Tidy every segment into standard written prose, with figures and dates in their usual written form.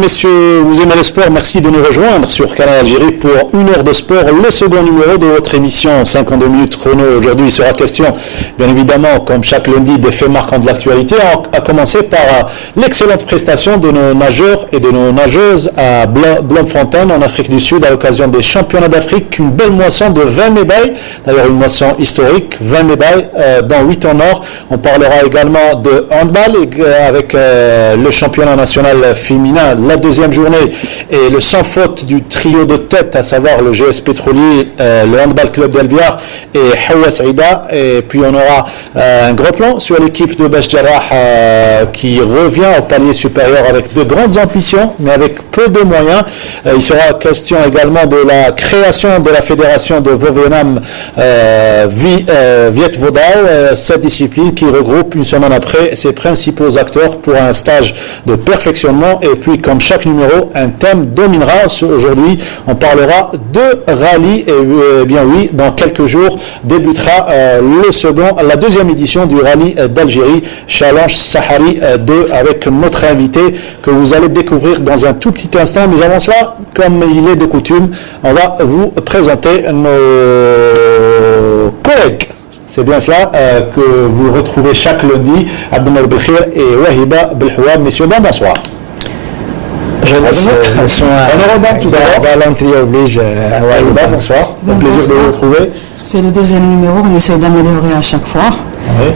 Messieurs, vous aimez le sport, merci de nous rejoindre sur Canal Algérie pour une heure de sport, le second numéro de votre émission 52 minutes chrono. Aujourd'hui, il sera question, bien évidemment, comme chaque lundi, des faits marquants de l'actualité, à commencer par l'excellente prestation de nos nageurs et de nos nageuses à Bloemfontein, en Afrique du Sud, à l'occasion des championnats d'Afrique. Une belle moisson de 20 médailles, d'ailleurs une moisson historique, 20 médailles, dont 8 en or. On parlera également de handball avec le championnat national féminin, la deuxième journée, et le sans faute du trio de tête, à savoir le GS Pétrolier, le Handball Club d'Elviar et Hawa Saïda. Et puis on aura un gros plan sur l'équipe de Besh Jarrah qui revient au palier supérieur avec de grandes ambitions, mais avec peu de moyens. Il sera question également de la création de la fédération de Vovenam Viet Vodao, cette discipline qui regroupe une semaine après ses principaux acteurs pour un stage de perfectionnement. Et puis, comme chaque numéro, un thème dominera. Aujourd'hui, on parlera de rallye. Et bien oui, dans quelques jours débutera la deuxième édition du rallye d'Algérie, Challenge Sahari 2, avec notre invité que vous allez découvrir dans un tout petit instant. Mais avant cela, comme il est de coutume, on va vous présenter nos collègues. C'est bien cela que vous retrouvez chaque lundi. Abdelmour Belkhir et Wahiba Belhouab. Messieurs, bonsoir. Bonsoir. Tout d'abord. L'entrée oblige à Wahiba. Bonsoir. C'est un plaisir de vous retrouver. C'est le deuxième numéro, on essaie d'améliorer à chaque fois. Oui.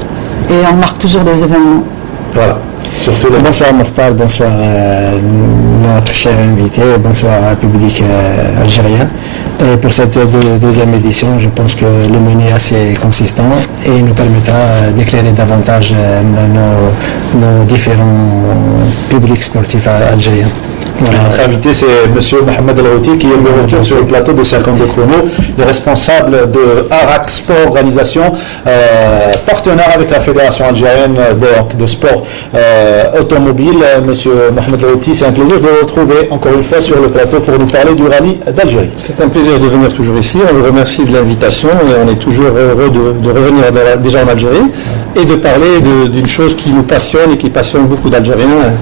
Et on marque toujours des événements. Voilà. Surtout Bonsoir Mortal, bonsoir notre cher invité, bonsoir au public algérien. Et pour cette deuxième édition, je pense que le menu est assez consistant et nous permettra d'éclairer davantage nos différents publics sportifs algériens. Voilà. Notre invité, c'est M. Mohamed El-Routi, qui est de retour sur le plateau de 52 chrono, le responsable de Arak Sport Organisation, partenaire avec la Fédération algérienne de sport automobile. M. Mohamed El-Routi, c'est un plaisir de vous retrouver encore une fois sur le plateau pour nous parler du rallye d'Algérie. C'est un plaisir de venir toujours ici. On vous remercie de l'invitation et on est toujours heureux de revenir déjà en Algérie et de parler d'une chose qui nous passionne et qui passionne beaucoup d'Algériens.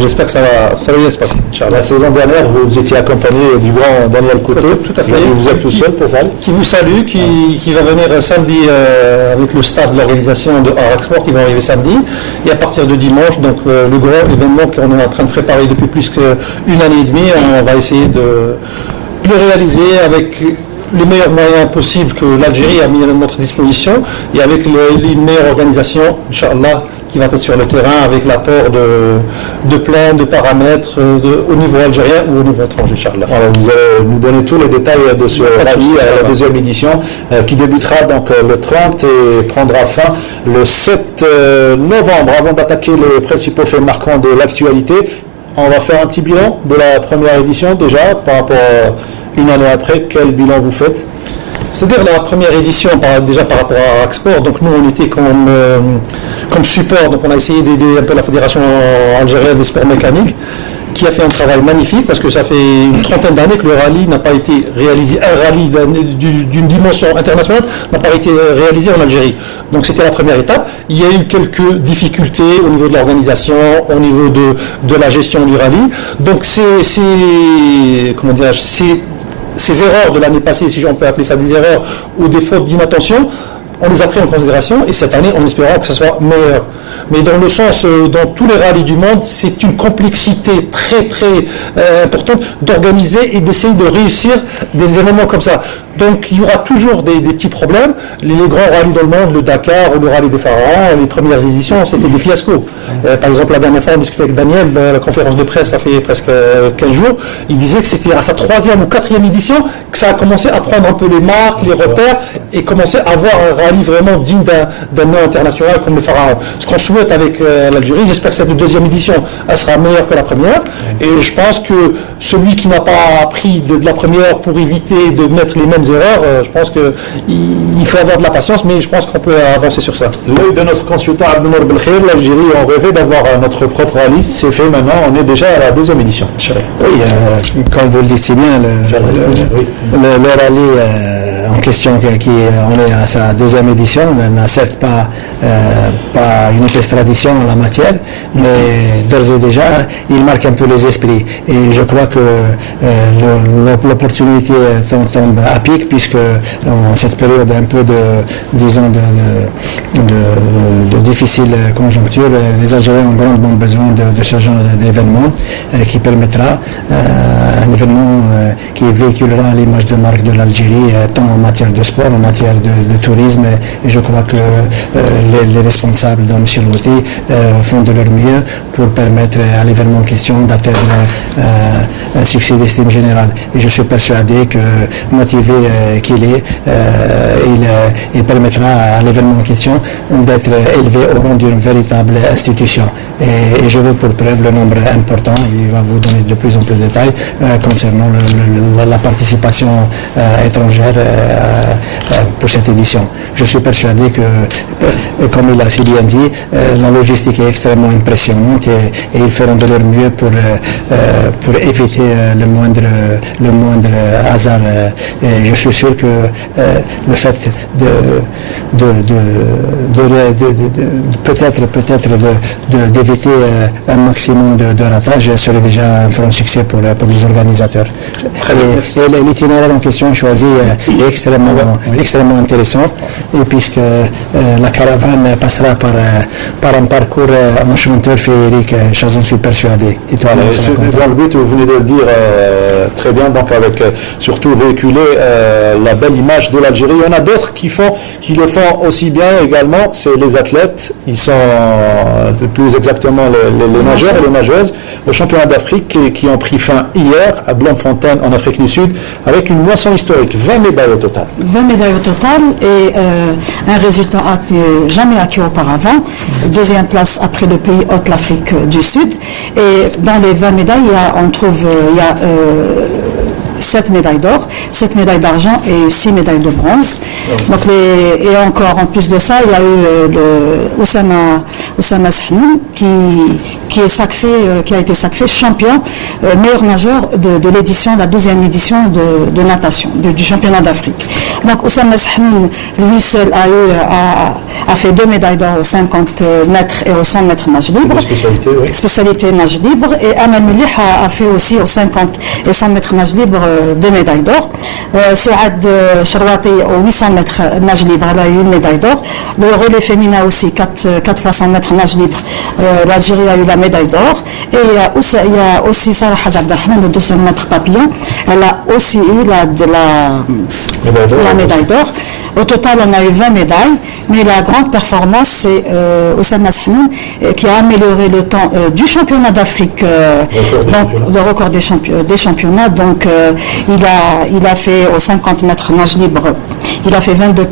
J'espère que ça va bien se passer. La saison dernière, vous étiez accompagné du grand Daniel Couteau. Tout à fait. Vous êtes tout seul pour parler. Qui vous salue, qui va venir samedi avec le staff de l'organisation de Arak Sport qui va arriver samedi. Et à partir de dimanche, donc le grand événement qu'on est en train de préparer depuis plus qu'une année et demie, on va essayer de le réaliser avec les meilleurs moyens possibles que l'Algérie a mis à notre disposition et avec une meilleure organisation, Inch'Allah, qui va être sur le terrain avec l'apport de plein de paramètres au niveau algérien ou au niveau étranger, Inch'Allah. Alors vous allez nous donner tous les détails de ce rallye à la deuxième édition qui débutera donc le 30 et prendra fin le 7 novembre. Avant d'attaquer les principaux faits marquants de l'actualité, on va faire un petit bilan de la première édition déjà par rapport à une année après. Quel bilan vous faites? C'est-à-dire la première édition, déjà par rapport à Export, donc nous on était comme support, donc on a essayé d'aider un peu la Fédération algérienne des sports mécaniques, qui a fait un travail magnifique parce que ça fait une trentaine d'années que le rallye n'a pas été réalisé, un rallye d'une dimension internationale n'a pas été réalisé en Algérie. Donc c'était la première étape. Il y a eu quelques difficultés au niveau de l'organisation, au niveau de la gestion du rallye. Donc ces erreurs de l'année passée, si on peut appeler ça des erreurs ou des fautes d'inattention, on les a pris en considération et cette année, en espérant que ce soit meilleur. Mais dans le sens, dans tous les rallyes du monde, c'est une complexité très très importante d'organiser et d'essayer de réussir des événements comme ça. Donc il y aura toujours des petits problèmes. Les grands rallyes dans le monde, le Dakar ou le rallye des Pharaons, les premières éditions, c'était des fiascos. Par exemple, la dernière fois, on discutait avec Daniel dans la conférence de presse, ça fait presque 15 jours, il disait que c'était à sa 3e ou 4e édition que ça a commencé à prendre un peu les marques, les repères et commencer à avoir un rallye vraiment digne d'un nom international comme le Pharaon. Ce qu'on souhaite avec l'Algérie, j'espère que cette deuxième édition, elle sera meilleure que la première. Et je pense que celui qui n'a pas appris de la première pour éviter de mettre les mêmes erreurs, je pense qu'il faut avoir de la patience, mais je pense qu'on peut avancer sur ça. L'œil de notre consultant Abdelmour Belkhir, l'Algérie, on rêvait d'avoir notre propre rallye, c'est fait maintenant, on est déjà à la deuxième édition. Oui, comme vous le dites si bien, le rallye en question, on est à sa deuxième édition. On n'a certes pas une épaisse tradition en la matière, mais d'ores et déjà, il marque un peu les esprits. Et je crois que l'opportunité tombe à pic, puisque en cette période un peu de difficile conjoncture, les Algériens ont grandement besoin de ce genre d'événement qui permettra un événement qui véhiculera l'image de marque de l'Algérie, tant en matière de sport, en matière de tourisme, et je crois que les responsables, dont M. Louti, font de leur mieux pour permettre à l'événement en question d'atteindre un succès d'estime générale. Et je suis persuadé que, motivé qu'il est, il permettra à l'événement en question d'être élevé au rang d'une véritable institution. Et je veux pour preuve le nombre important, il va vous donner de plus en plus de détails concernant la participation étrangère pour cette édition. Je suis persuadé que, comme il a si bien dit, la logistique est extrêmement impressionnante et ils feront de leur mieux pour éviter le moindre hasard. Et je suis sûr que le fait d'éviter un maximum de ratage serait déjà un franc succès pour les organisateurs. Et l'itinéraire en question choisi est extrêmement intéressant, et puisque la caravane passera par un parcours enchanteur, féerique, j'en suis persuadé. Et dans le but, vous venez de le dire très bien, donc avec surtout véhiculer la belle image de l'Algérie. Il y en a d'autres qui le font aussi bien également, c'est les athlètes. Ils sont plus exactement les nageurs et les nageuses au championnat d'Afrique qui ont pris fin hier à Bloemfontein en Afrique du Sud avec une moisson historique, 20 médailles au total. 20 médailles au total et un résultat jamais acquis auparavant. Deuxième place après le pays hôte, l'Afrique du Sud. Et dans les 20 médailles, il y a 7 médailles d'or, 7 médailles d'argent et 6 médailles de bronze. Donc et encore en plus de ça, il y a eu Oussama Sahnoun qui a été sacré champion, meilleur nageur de l'édition, la 12e édition de natation du championnat d'Afrique. Donc Oussama Sahnoun, lui seul a fait 2 médailles d'or aux 50 mètres et aux 100 mètres nage libre. Spécialité, oui. Spécialité nage libre. Et Amal Mulih a fait aussi aux 50 et 100 mètres nage libre 2 médailles d'or. Souad Charwati aux 800 mètres nage libre, elle a eu une médaille d'or. Le relais féminin aussi, 4 fois 100 mètres nage libre, l'Algérie a eu la médaille d'or. Et il y a aussi Sarah Hadj Abdelrahman, le 200 mètres papillon, elle a aussi eu la médaille d'or. Au total, on a eu 20 médailles, mais la grande performance, c'est Oussama Sahnoun qui a amélioré le temps du championnat d'Afrique, le record des championnats. Donc, il a fait aux 50 mètres nage libre, il a fait 22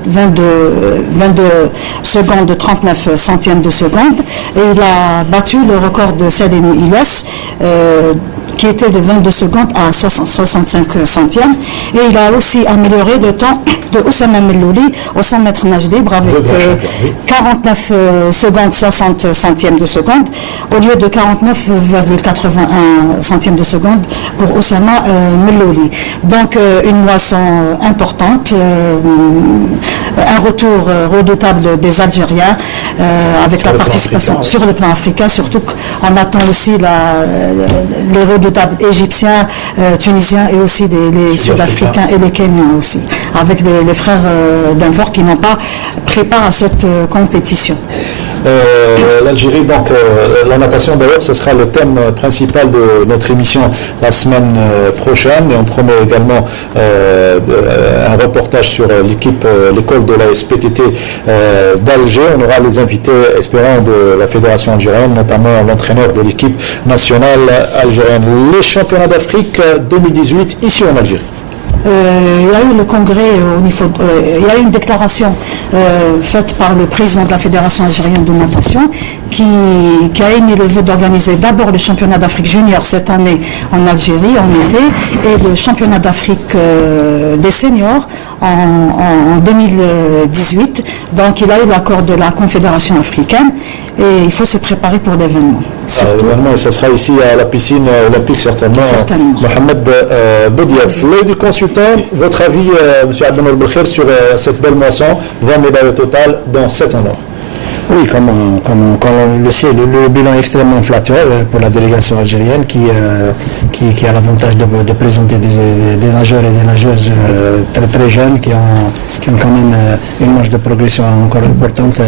secondes, 39 centièmes de seconde, et il a battu le record de Salim Ilyas, qui était de 22 secondes à 65 centièmes. Et il a aussi amélioré le temps de Oussama Mellouli au 100 mètres nage libre avec 49 secondes 60 centièmes de seconde au lieu de 49,81 centièmes de seconde pour Oussama Mellouli. Donc une moisson importante, un retour redoutable des Algériens avec la participation sur le plan africain, surtout qu'on attend aussi les redoutables égyptiens, tunisiens et aussi les sud-africains et les kenyans aussi, avec les frères d'Infort qui n'ont pas pris part à cette compétition. L'Algérie, donc la natation d'ailleurs, ce sera le thème principal de notre émission la semaine prochaine, et on promet également un reportage sur l'école de la SPTT d'Alger. On aura les invités espérants de la Fédération algérienne, notamment l'entraîneur de l'équipe nationale algérienne. Les championnats d'Afrique 2018 ici en Algérie. Il y a eu le congrès au niveau, il y a eu une déclaration faite par le président de la Fédération algérienne de natation qui a émis le vœu d'organiser d'abord le championnat d'Afrique junior cette année en Algérie en été et le championnat d'Afrique des seniors en 2018. Donc il a eu l'accord de la Confédération africaine et il faut se préparer pour l'événement. L'événement, et ce sera ici à la piscine olympique certainement. Mohamed Boudiaf, l'œil du consultant, votre avis, M. Abdel Belkhir, sur cette belle moisson, 20 médailles au total, dont 7 en or. Oui, comme on le sait, le bilan est extrêmement flatteur pour la délégation algérienne qui a l'avantage de présenter des nageurs et des nageuses très très jeunes qui ont quand même une marge de progression encore importante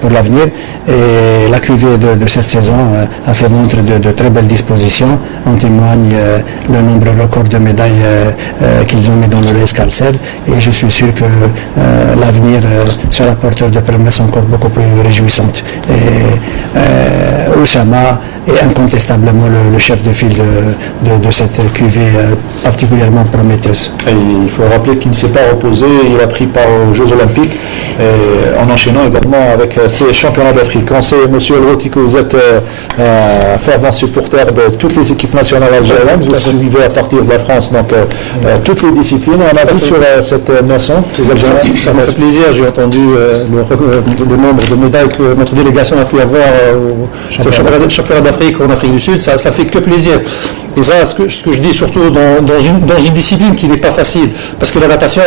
pour l'avenir. Et la cuvée de cette saison a fait montre de très belles dispositions. En témoigne le nombre record de médailles qu'ils ont mis dans le escarcelle. Et je suis sûr que l'avenir sera porteur de promesses encore beaucoup plus réjouissantes. Et Oussama est incontestablement le chef de file de cette cuvée particulièrement prometteuse. Et il faut rappeler qu'il ne s'est pas reposé, il a pris part aux Jeux Olympiques en enchaînant également avec ces championnats d'Afrique. On sait, M. El-Routi, que vous êtes un fervent supporter de toutes les équipes nationales algériennes. Vous suivez à partir de la France donc toutes les disciplines. On a vu sur cette moisson. Ça m'a fait plaisir, j'ai entendu le nombre de médailles que notre délégation a pu avoir au championnat d'Afrique en Afrique du Sud, ça fait que plaisir. Et ça, ce que je dis surtout dans une discipline qui n'est pas facile, parce que la natation,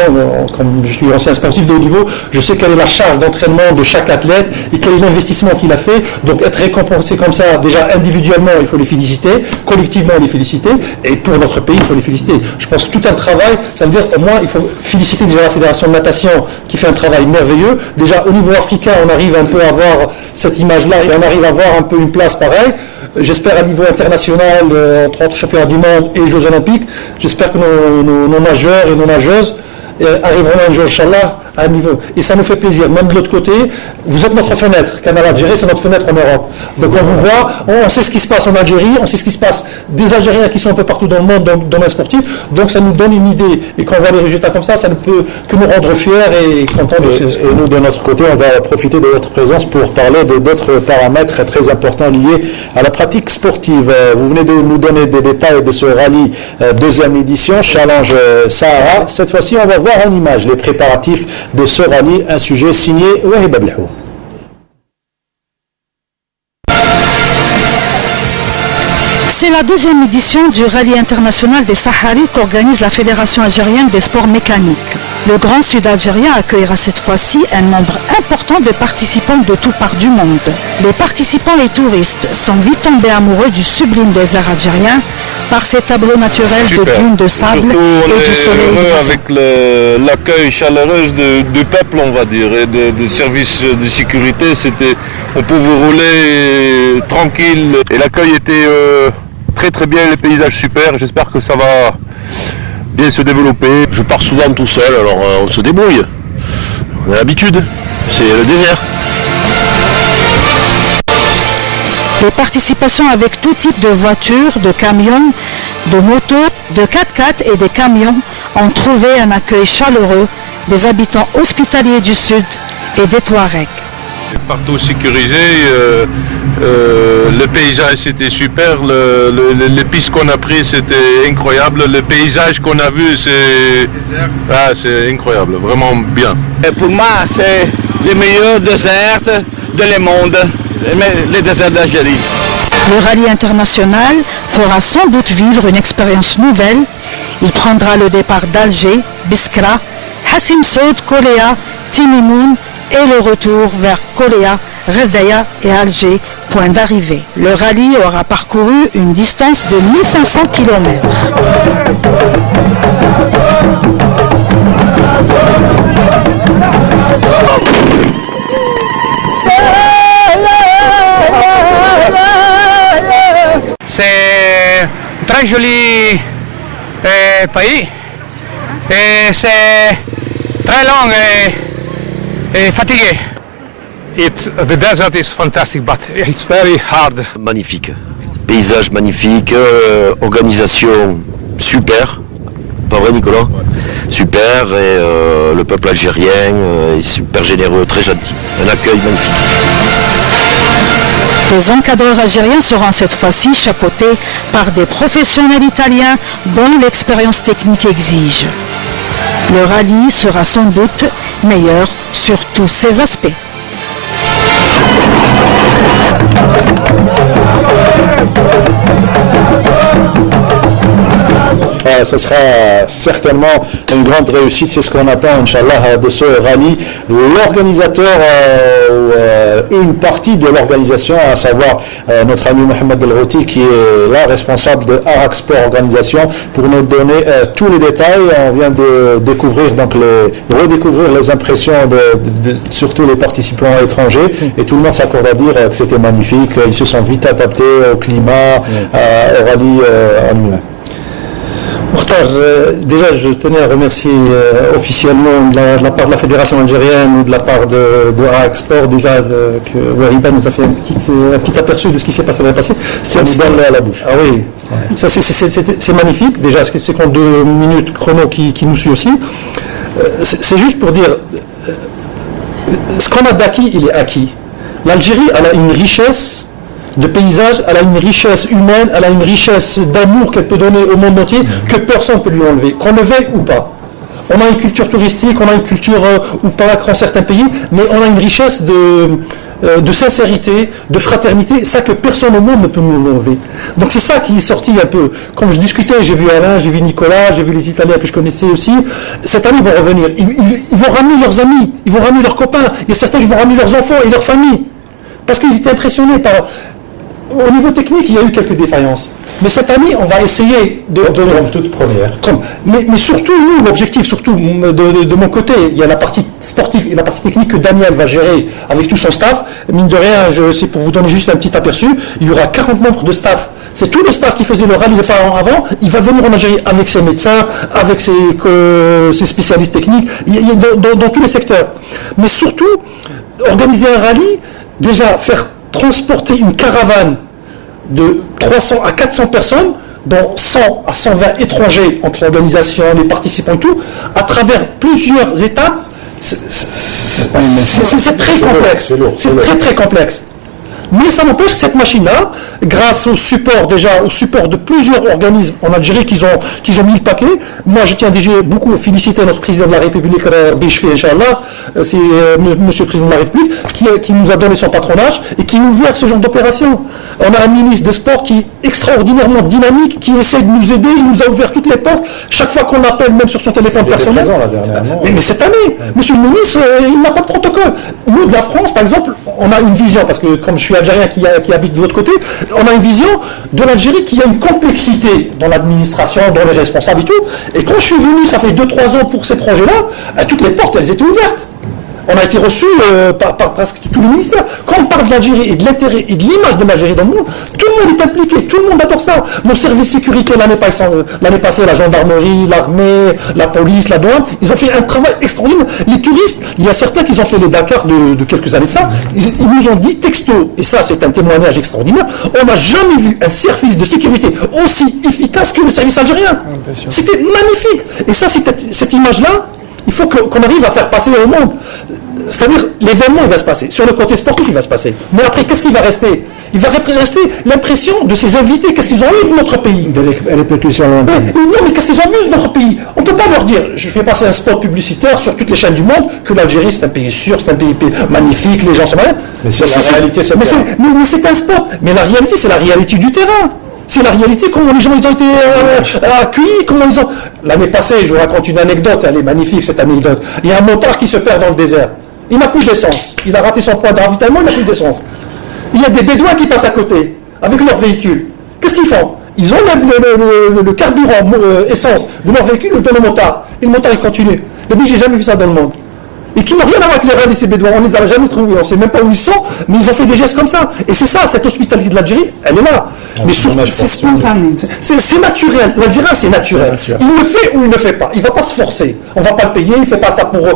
comme je suis ancien sportif de haut niveau, je sais quelle est la charge d'entraînement de chaque athlète et quel est l'investissement qu'il a fait. Donc être récompensé comme ça, déjà individuellement, il faut les féliciter, collectivement les féliciter, et pour notre pays, il faut les féliciter. Je pense que tout un travail, ça veut dire au moins, il faut féliciter déjà la Fédération de natation qui fait un travail merveilleux. Déjà au niveau africain, on arrive un peu à avoir cette image-là et on arrive à avoir un peu une place pareille. J'espère à niveau international, entre championnats du monde et Jeux Olympiques, j'espère que nos nageurs et nos nageuses arriveront un jour, Inch'Allah, à un niveau. Et ça nous fait plaisir. Même de l'autre côté, vous êtes notre fenêtre. Canal Algérie, c'est notre fenêtre en Europe. Donc on vous voit, on sait ce qui se passe en Algérie, on sait ce qui se passe des Algériens qui sont un peu partout dans le monde, dans le domaine sportif. Donc ça nous donne une idée. Et quand on voit les résultats comme ça ne peut que nous rendre fiers et contents de Et nous, de notre côté, on va profiter de votre présence pour parler d'autres paramètres très importants liés à la pratique sportive. Vous venez de nous donner des détails de ce rallye deuxième édition, Challenge Sahara. Cette fois-ci, on va voir en image les préparatifs de ce rallye, un sujet signé Wahib Ablahou. C'est la deuxième édition du rallye international des Saharis qu'organise la Fédération algérienne des sports mécaniques. Le Grand Sud algérien accueillera cette fois-ci un nombre important de participants de tout part du monde. Les participants et touristes sont vite tombés amoureux du sublime désert algérien par ses tableaux naturels de dunes de sable et du soleil. Avec l'accueil chaleureux du peuple, on va dire, et des services de sécurité, on pouvait rouler tranquille et l'accueil était très très bien, les paysages super. J'espère que ça va bien se développer. Je pars souvent tout seul, alors on se débrouille. On a l'habitude, c'est le désert. Des participations avec tout type de voitures, de camions, de motos, de 4x4 et des camions ont trouvé un accueil chaleureux des habitants hospitaliers du Sud et des Touaregs. Partout sécurisé, le paysage c'était super, les pistes qu'on a prises c'était incroyable, le paysage qu'on a vu c'est incroyable, vraiment bien. Et pour moi c'est le meilleur désert de le monde, le désert d'Algérie. Le rallye international fera sans doute vivre une expérience nouvelle. Il prendra le départ d'Alger, Biskra, Hassim Saoud, Koléa, Timimoun et le retour vers Koléa, Redaya et Alger, point d'arrivée. Le rallye aura parcouru une distance de 1500 km. C'est un très joli pays et c'est très long et fatigué. The desert is fantastic, but it's very hard. Magnifique. Paysage magnifique, organisation super. Pas vrai Nicolas? Super, et le peuple algérien est super généreux, très gentil. Un accueil magnifique. Les encadreurs algériens seront cette fois-ci chapeautés par des professionnels italiens dont l'expérience technique exige. le rallye sera sans doute meilleur sur tous ses aspects. Ce sera certainement une grande réussite, c'est ce qu'on attend, Inch'Allah, de ce rallye. L'organisateur, une partie de l'organisation, à savoir notre ami Mohamed El Routi, qui est là, responsable de Arak Sport Organisation, pour nous donner tous les détails. On vient de découvrir, donc redécouvrir les impressions de surtout les participants étrangers, et tout le monde s'accorde à dire que c'était magnifique. Ils se sont vite adaptés au climat, au rallye en lui-même. Mokhtar, déjà je tenais à remercier officiellement de la part de la fédération algérienne ou de la part de Arak Sport déjà que Wahiba nous a fait un petit aperçu de ce qui s'est passé l'année passée. Ça nous donne à la bouche. Ah oui, ouais. Ça c'est magnifique. Déjà, c'est qu'en 2 minutes chrono qui nous suit aussi. C'est juste pour dire, ce qu'on a d'acquis, il est acquis. L'Algérie, elle a une richesse de paysage, elle a une richesse humaine, elle a une richesse d'amour qu'elle peut donner au monde entier, que personne ne peut lui enlever, qu'on le veuille ou pas. On a une culture touristique, on a une culture ou pas dans certains pays, mais on a une richesse de sincérité, de fraternité, ça que personne au monde ne peut nous enlever. Donc c'est ça qui est sorti un peu. Quand je discutais, j'ai vu Alain, j'ai vu Nicolas, j'ai vu les Italiens que je connaissais aussi. Cette année, ils vont revenir. Ils vont ramener leurs amis, ils vont ramener leurs copains. Il y a certains qui vont ramener leurs enfants et leurs familles. Parce qu'ils étaient impressionnés par... Au niveau technique, il y a eu quelques défaillances. Mais cette année, on va essayer de comme toute première. Mais surtout, nous, l'objectif, surtout de mon côté, il y a la partie sportive et la partie technique que Daniel va gérer avec tout son staff. Mine de rien, c'est pour vous donner juste un petit aperçu, il y aura 40 membres de staff. C'est tout le staff qui faisait le rallye de Pharaon avant, il va venir en Algérie avec ses médecins, avec ses spécialistes techniques, dans tous les secteurs. Mais surtout, organiser un rallye, déjà faire transporter une caravane de 300 à 400 personnes, dont 100 à 120 étrangers entre l'organisation, les participants et tout, à travers plusieurs étapes, c'est très complexe. C'est très très complexe. Mais ça n'empêche que cette machine-là, grâce au support de plusieurs organismes en Algérie qui ont mis le paquet, moi je tiens déjà beaucoup à féliciter notre président de la République, Bichfi, Inch'Allah, c'est monsieur le président de la République, qui nous a donné son patronage et qui nous ouvre ce genre d'opération. On a un ministre des Sports qui est extraordinairement dynamique, qui essaie de nous aider, il nous a ouvert toutes les portes, chaque fois qu'on l'appelle, même sur son téléphone personnel. Mais cette année, monsieur le ministre, il n'a pas de protocole. Nous, de la France, par exemple, on a une vision, parce que comme je suis algérien qui habite de l'autre côté, on a une vision de l'Algérie qui a une complexité dans l'administration, dans les responsables et tout. Et quand je suis venu, ça fait 2-3 ans pour ces projets-là, toutes les portes, elles étaient ouvertes. On a été reçus par presque tous les ministères. Quand on parle de l'Algérie et de l'intérêt et de l'image de l'Algérie dans le monde, tout le monde est impliqué, tout le monde adore ça. Nos services de sécurité l'année passée, la gendarmerie, l'armée, la police, la douane, ils ont fait un travail extraordinaire. Les touristes, il y a certains qui ont fait les Dakar de quelques années de ça, ils nous ont dit texto, et ça c'est un témoignage extraordinaire, on n'a jamais vu un service de sécurité aussi efficace que le service algérien. C'était magnifique. Et ça, cette image-là, il faut qu'on arrive à faire passer au monde. C'est-à-dire, l'événement, il va se passer. Sur le côté sportif, il va se passer. Mais après, qu'est-ce qui va rester? Il va rester l'impression de ces invités. Qu'est-ce qu'ils ont eu de notre pays? Des répercussions lointaines. Non, mais qu'est-ce qu'ils ont vu de notre pays? On ne peut pas leur dire, je fais passer un spot publicitaire sur toutes les chaînes du monde, que l'Algérie, c'est un pays sûr, c'est un pays magnifique, les gens sont malins. Mais c'est la réalité, c'est mais c'est un spot. Mais la réalité, c'est la réalité du terrain. C'est la réalité, comment les gens ils ont été accueillis, comment ils ont... L'année passée, je vous raconte une anecdote, elle est magnifique cette anecdote. Il y a un motard qui se perd dans le désert. Il n'a plus d'essence. Il a raté son point de ravitaillement, il n'a plus d'essence. Il y a des Bédouins qui passent à côté, avec leur véhicule. Qu'est-ce qu'ils font? Ils enlèvent le carburant essence de leur véhicule et le donnent au motard. Et le motard, il continue. Il dit, j'ai jamais vu ça dans le monde. Et qui n'ont rien à voir avec les rêves de ces Bédouins. On ne les a jamais trouvés, on ne sait même pas où ils sont, mais ils ont fait des gestes comme ça. Et c'est ça, cette hospitalité de l'Algérie, elle est là. Mais c'est spontané. C'est naturel. L'Algérien, c'est naturel. Il le fait ou il ne le fait pas. Il ne va pas se forcer. On ne va pas le payer, il ne fait pas ça pour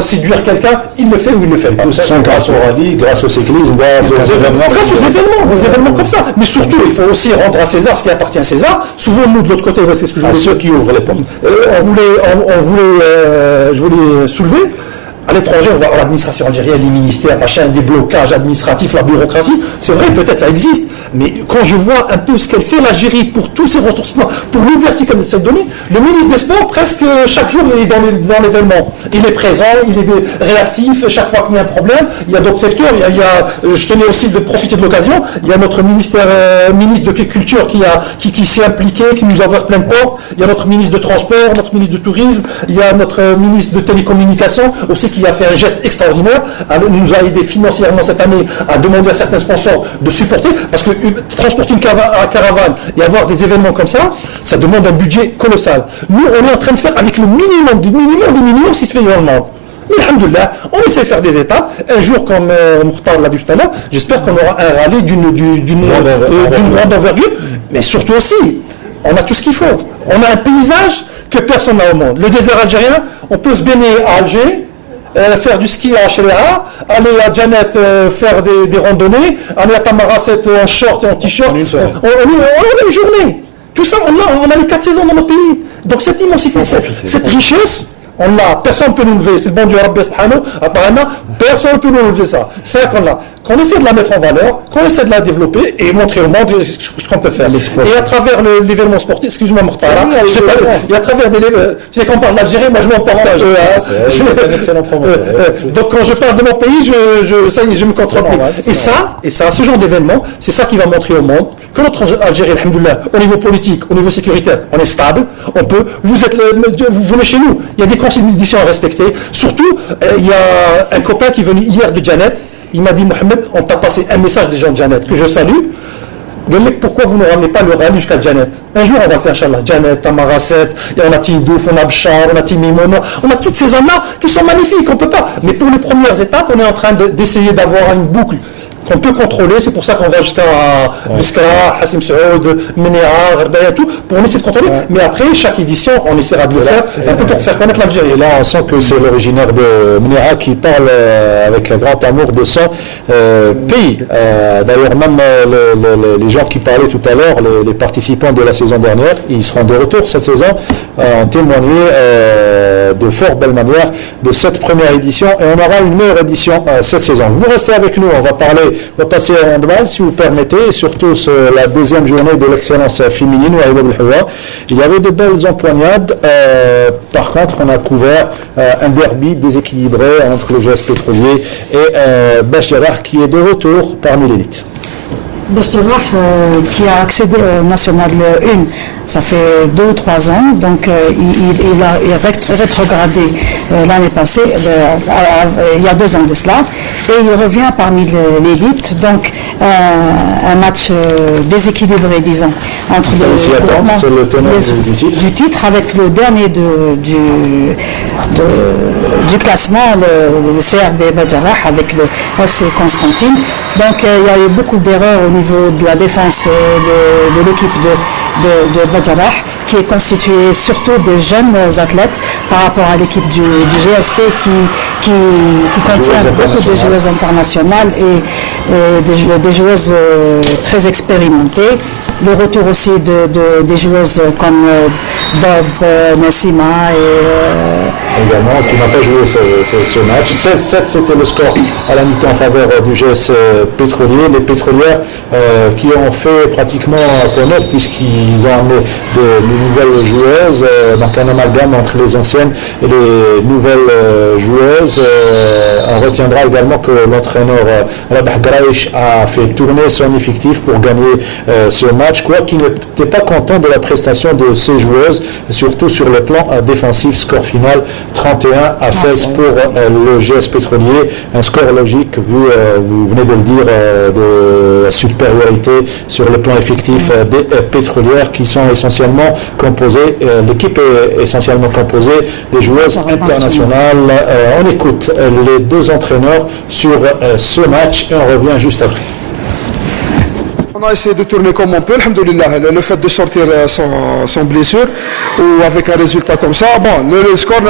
séduire quelqu'un. Il le fait ou il ne le fait pas. Tout ça, grâce au rallye, grâce au cyclisme, grâce aux événements. Grâce aux événements, des événements comme ça. Mais surtout, il faut aussi rendre à César ce qui appartient à César. Souvent, nous, de l'autre côté, c'est ce que je voulais dire. Ceux qui ouvrent les portes. Je voulais soulever. À l'étranger, on voit l'administration algérienne, les ministères, machin, des blocages administratifs, la bureaucratie. C'est vrai, peut-être ça existe. Mais quand je vois un peu ce qu'elle fait, l'Algérie, pour tous ces ressourcements, pour l'ouverture de cette donnée, le ministre des Sports, presque chaque jour, il est dans l'événement. Il est présent, il est réactif, chaque fois qu'il y a un problème. Il y a d'autres secteurs. Je tenais aussi de profiter de l'occasion. Il y a notre ministre de Culture qui s'est impliqué, qui nous a ouvert plein de portes. Il y a notre ministre de Transport, notre ministre de Tourisme. Il y a notre ministre de Télécommunications aussi qui a fait un geste extraordinaire. Il nous a aidé financièrement cette année à demander à certains sponsors de supporter, parce que transporter une caravane et avoir des événements comme ça demande un budget colossal. Nous, on est en train de faire avec le minimum du minimum si se fait dans le monde. Mais alhamdoulilah, on essaie de faire des étapes. Un jour, comme Mokhtar l'a dit tout à l'heure, j'espère qu'on aura un rallye d'une grande envergure, mais surtout aussi, on a tout ce qu'il faut. On a un paysage que personne n'a au monde. Le désert algérien, on peut se baigner à Alger, faire du ski à Chelera, aller à Janet faire des randonnées, aller à Tamarasset en short et en t-shirt. On a une journée. Tout ça, on a les 4 saisons dans notre pays. Donc cette immensité, cette richesse, on l'a. Personne ne peut nous lever. C'est le bon Dieu Rabbi Subhanahu wa Ta'ala. Personne ne peut nous lever ça. C'est ça qu'on l'a. Qu'on essaie de la mettre en valeur, qu'on essaie de la développer et montrer au monde ce qu'on peut faire. Et à travers l'événement sportif, excuse-moi Mortara, et à travers des... Tu sais, quand on parle d'Algérie, moi je m'emporte. C'est un excellent promoteur. Donc quand je parle de mon pays, ça y est, je me contrôle plus. Et ça, ce genre d'événement, c'est ça qui va montrer au monde que notre Algérie, alhamdoulilah, au niveau politique, au niveau sécuritaire, on est stable, on peut. Vous venez chez nous, il y a des conditions à respecter. Surtout, il y a un copain qui est venu hier de Janet. Il m'a dit, Mohamed, on t'a passé un message des gens de Janet, que je salue. Pourquoi vous ne ramenez pas le rallye jusqu'à Janet? Un jour, on va le faire, Inch'Allah. Janet, Tamarasset, et on a Tindouf, on a Bchar, on a Timimono, on a toutes ces zones-là qui sont magnifiques, on ne peut pas. Mais pour les premières étapes, on est en train d'essayer d'avoir une boucle qu'on peut contrôler. C'est pour ça qu'on va jusqu'à Biskra, Hassim Saoud, Ménéa, Gherdaya, tout, pour essayer de contrôler. Mais après, chaque édition, on essaiera de le faire, un peu pour faire connaître l'Algérie. Et là, on sent que c'est l'originaire de Ménéa qui parle avec un grand amour de son pays. D'ailleurs, même les gens qui parlaient tout à l'heure, les participants de la saison dernière, ils seront de retour cette saison, ont témoigné de fort belle manière de cette première édition, et on aura une meilleure édition cette saison. Vous restez avec nous, on va passer à handball si vous permettez, et surtout la deuxième journée de l'excellence féminine. Il y avait de belles empoignades. Par contre, on a couvert un derby déséquilibré entre le GS Pétrolier et Bech Jarrah qui est de retour parmi l'élite. Bech Jarrah qui a accédé au National 1, ça fait 2 ou 3 ans, donc il a rétrogradé l'année passée, il y a 2 ans de cela, et il revient parmi l'élite, donc un match déséquilibré, disons, entre le tenant du titre avec le dernier du classement, le CRB Bech Jarrah avec le FC Constantine. Donc il y a eu beaucoup d'erreurs au niveau de la défense de l'équipe de Bech Jarrah, qui est constituée surtout de jeunes athlètes par rapport à l'équipe du GSP qui contient beaucoup de joueuses internationales et des joueuses très expérimentées. Le retour aussi des joueuses comme Dob, Nassima également, qui n'a pas joué ce match. 16-7, c'était le score à la mi-temps en faveur du GS Pétrolier. Les pétrolières qui ont fait pratiquement un neuf, puisqu'ils ont amené de nouvelles joueuses, donc un amalgame entre les anciennes et les nouvelles joueuses. On retiendra également que l'entraîneur Rabah Graïch a fait tourner son effectif pour gagner ce match, quoi qu'il n'était pas content de la prestation de ses joueuses, surtout sur le plan défensif. Score final 31-16 pour le GS Pétrolier, un score logique, vous venez de le dire, de la supériorité sur le plan effectif des pétrolières qui sont essentiellement composées, l'équipe est essentiellement composée des joueuses internationales. On écoute les 2 entraîneurs sur ce match et on revient juste après. On a essayé de tourner comme on peut, alhamdoulilah. Le fait de sortir sans blessure ou avec un résultat comme ça, bon, le score,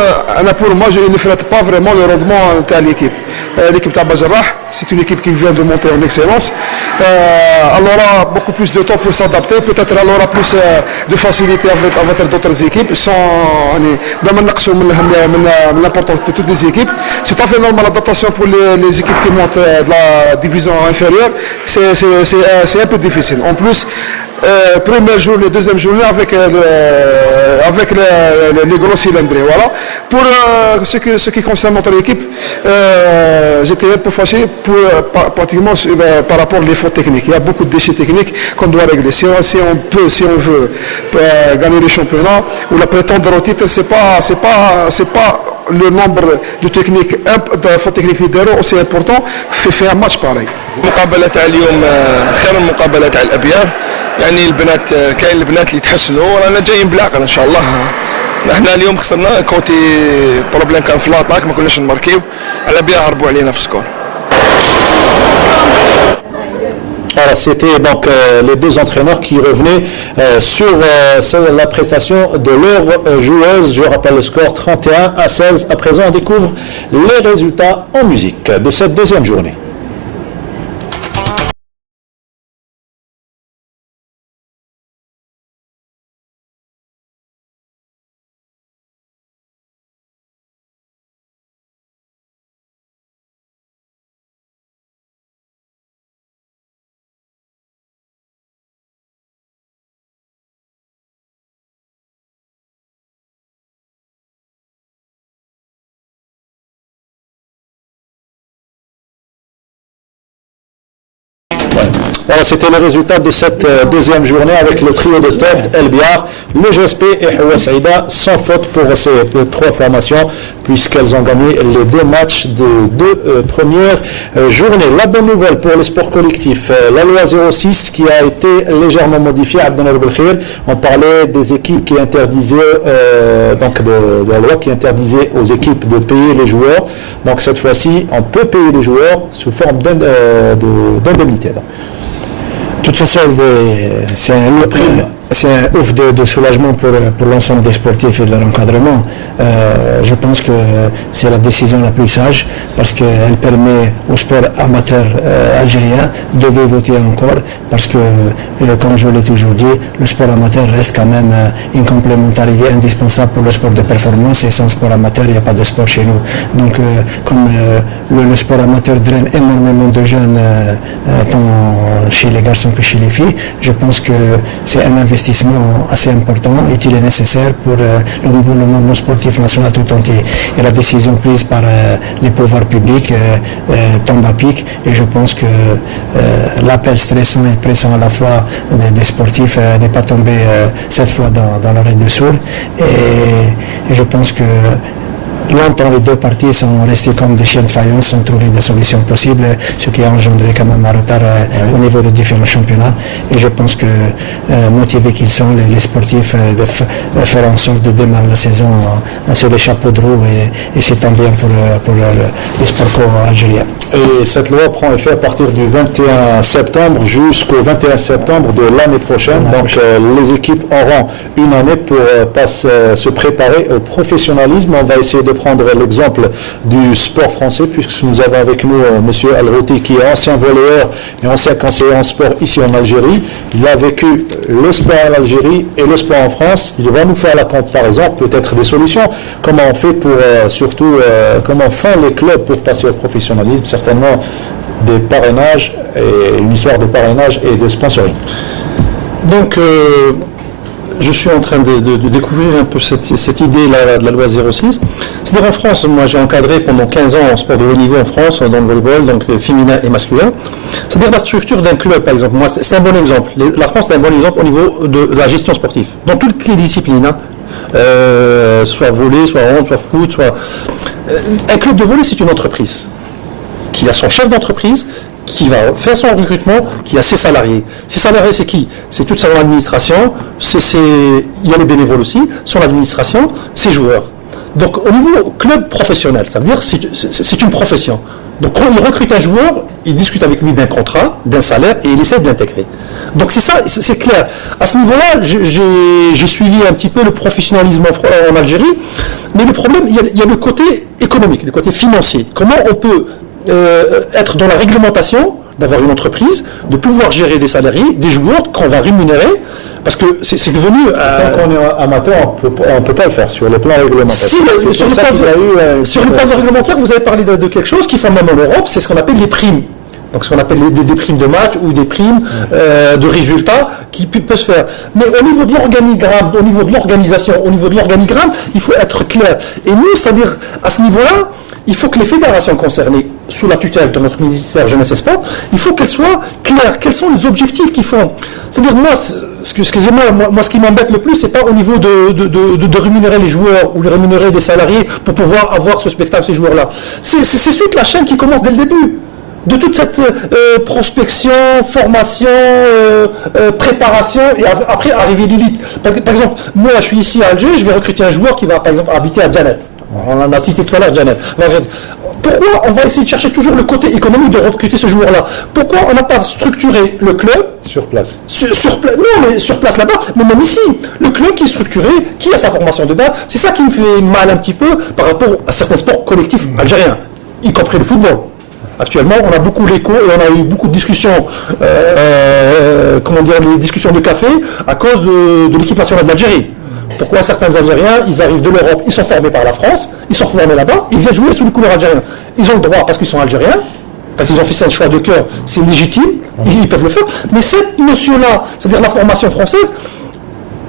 pour moi, je ne reflète pas vraiment le rendement de l'équipe. L'équipe Tabba Jarrah, c'est une équipe qui vient de monter en excellence. Elle aura beaucoup plus de temps pour s'adapter, peut-être elle aura plus de facilité avec d'autres équipes, sans l'importance de toutes les équipes. C'est tout à fait normal l'adaptation pour les équipes qui montent de la division inférieure. C'est un peu difficile. En plus, première journée, deuxième journée avec les gros cylindrés. Voilà. Pour ce qui concerne notre équipe, j'étais un peu fâché pratiquement par rapport aux fautes techniques. Il y a beaucoup de déchets techniques qu'on doit régler. Si on veut gagner le championnat ou la prétendre au titre, c'est pas le nombre de techniques, de fautes techniques leaders aussi important fait un match pareil. المقابله تاع اليوم خير من المقابله تاع الابيار يعني البنات كاين البنات اللي تحسنوا رانا جايين بالعقل ان شاء الله. احنا اليوم خسرنا كوتي بروبليم كان في لاطاك ما كناش نماركيو الابيار هربوا علينا في السكور. Alors, c'était donc les deux entraîneurs qui revenaient sur la prestation de leurs joueuses. Je rappelle le score 31-16. À présent, on découvre les résultats en musique de cette deuxième journée. Voilà, c'était le résultat de cette deuxième journée avec le trio de tête, El Biar, le GSP et Hawa Saïda, sans faute pour ces trois formations, puisqu'elles ont gagné les deux matchs de deux premières journées. La bonne nouvelle pour les sports collectifs, la loi 06 qui a été légèrement modifiée, on parlait des équipes qui interdisaient, donc de la loi qui interdisait aux équipes de payer les joueurs. Donc cette fois-ci, on peut payer les joueurs sous forme d'indemnité. De toute façon, c'est un ouf de soulagement pour l'ensemble des sportifs et de leur encadrement. Je pense que c'est la décision la plus sage parce qu'elle permet au sport amateur algérien de voter encore parce que, comme je l'ai toujours dit, le sport amateur reste quand même une complémentarité indispensable pour le sport de performance et sans sport amateur, il n'y a pas de sport chez nous. Donc, comme le sport amateur draine énormément de jeunes, tant chez les garçons que chez les filles, je pense que c'est un investissement assez important et il est nécessaire pour le mouvement sportif national tout entier. Et la décision prise par les pouvoirs publics tombe à pic et je pense que l'appel stressant et pressant à la fois des sportifs n'est pas tombé cette fois dans l'oreille de sourd et je pense que longtemps, les deux parties sont restées comme des chiens de faïence, sans trouver des solutions possibles, ce qui a engendré quand même un retard au niveau de différents championnats. Et je pense que motivés qu'ils sont, les sportifs, de faire en sorte de démarrer la saison sur les chapeaux de roue et c'est tant bien pour le sport algérien. Et cette loi prend effet à partir du 21 septembre jusqu'au 21 septembre de l'année prochaine. Donc les équipes auront une année pour se préparer au professionnalisme. On va essayer de prendre l'exemple du sport français puisque nous avons avec nous M. Al-Routi qui est ancien volleyeur et ancien conseiller en sport ici en Algérie. Il a vécu le sport en Algérie et le sport en France. Il va nous faire la comparaison, peut-être des solutions. Comment on fait pour comment font les clubs pour passer au professionnalisme, certainement des parrainages et une histoire de parrainage et de sponsoring. Donc je suis en train de découvrir un peu cette idée-là de la loi 06. C'est-à-dire en France, moi j'ai encadré pendant 15 ans en sport de haut niveau en France, dans le volleyball, donc féminin et masculin. C'est-à-dire la structure d'un club, par exemple. Moi, c'est un bon exemple. La France est un bon exemple au niveau de la gestion sportive. Dans toutes les disciplines, soit volley, soit hand, soit foot, soit... un club de volley, c'est une entreprise qui a son chef d'entreprise, qui va faire son recrutement, qui a ses salariés. Ses salariés, c'est qui? C'est toute son administration, il y a les bénévoles aussi, son administration, ses joueurs. Donc au niveau club professionnel, ça veut dire c'est une profession. Donc quand il recrute un joueur, il discute avec lui d'un contrat, d'un salaire et il essaie de l'intégrer. Donc c'est ça, c'est clair. À ce niveau-là, j'ai suivi un petit peu le professionnalisme en Algérie, mais le problème, il y a le côté économique, le côté financier. Comment on peut être dans la réglementation, d'avoir une entreprise, de pouvoir gérer des salariés, des joueurs qu'on va rémunérer, parce que c'est devenu... Tant qu'on est amateur, on ne peut pas le faire sur le plan réglementaire. Sur le plan réglementaire, vous avez parlé de quelque chose qui fait même en Europe, c'est ce qu'on appelle les primes. Donc ce qu'on appelle des primes de match ou des primes de résultats qui peuvent se faire. Mais au niveau de l'organigramme, au niveau de l'organisation, au niveau de l'organigramme, il faut être clair. Et nous, c'est-à-dire, à ce niveau-là, il faut que les fédérations concernées, sous la tutelle de notre ministère Jeunesse et Sport, il faut qu'elles soient claires. Quels sont les objectifs qu'ils font? C'est-à-dire, moi, excusez-moi, ce qui m'embête le plus, c'est pas au niveau de rémunérer les joueurs ou de rémunérer des salariés pour pouvoir avoir ce spectacle, ces joueurs-là. C'est toute la chaîne qui commence dès le début. De toute cette prospection, formation, préparation, et après arriver l'élite. Par exemple, moi je suis ici à Alger, je vais recruter un joueur qui va par exemple habiter à Janet. On en a cité tout à l'heure Janet. Pourquoi on va essayer de chercher toujours le côté économique de recruter ce joueur-là? Pourquoi on n'a pas structuré le club sur place? Non, mais sur place là-bas, mais même ici, le club qui est structuré, qui a sa formation de base, c'est ça qui me fait mal un petit peu par rapport à certains sports collectifs algériens, y compris le football. Actuellement, on a beaucoup l'écho et on a eu beaucoup de discussions, les discussions de café à cause de l'équipe nationale d'Algérie. Pourquoi certains Algériens, ils arrivent de l'Europe, ils sont formés par la France, ils sont formés là-bas, ils viennent jouer sous les couleurs algériennes. Ils ont le droit parce qu'ils sont algériens, parce qu'ils ont fait un choix de cœur, c'est légitime, ils peuvent le faire. Mais cette notion-là, c'est-à-dire la formation française,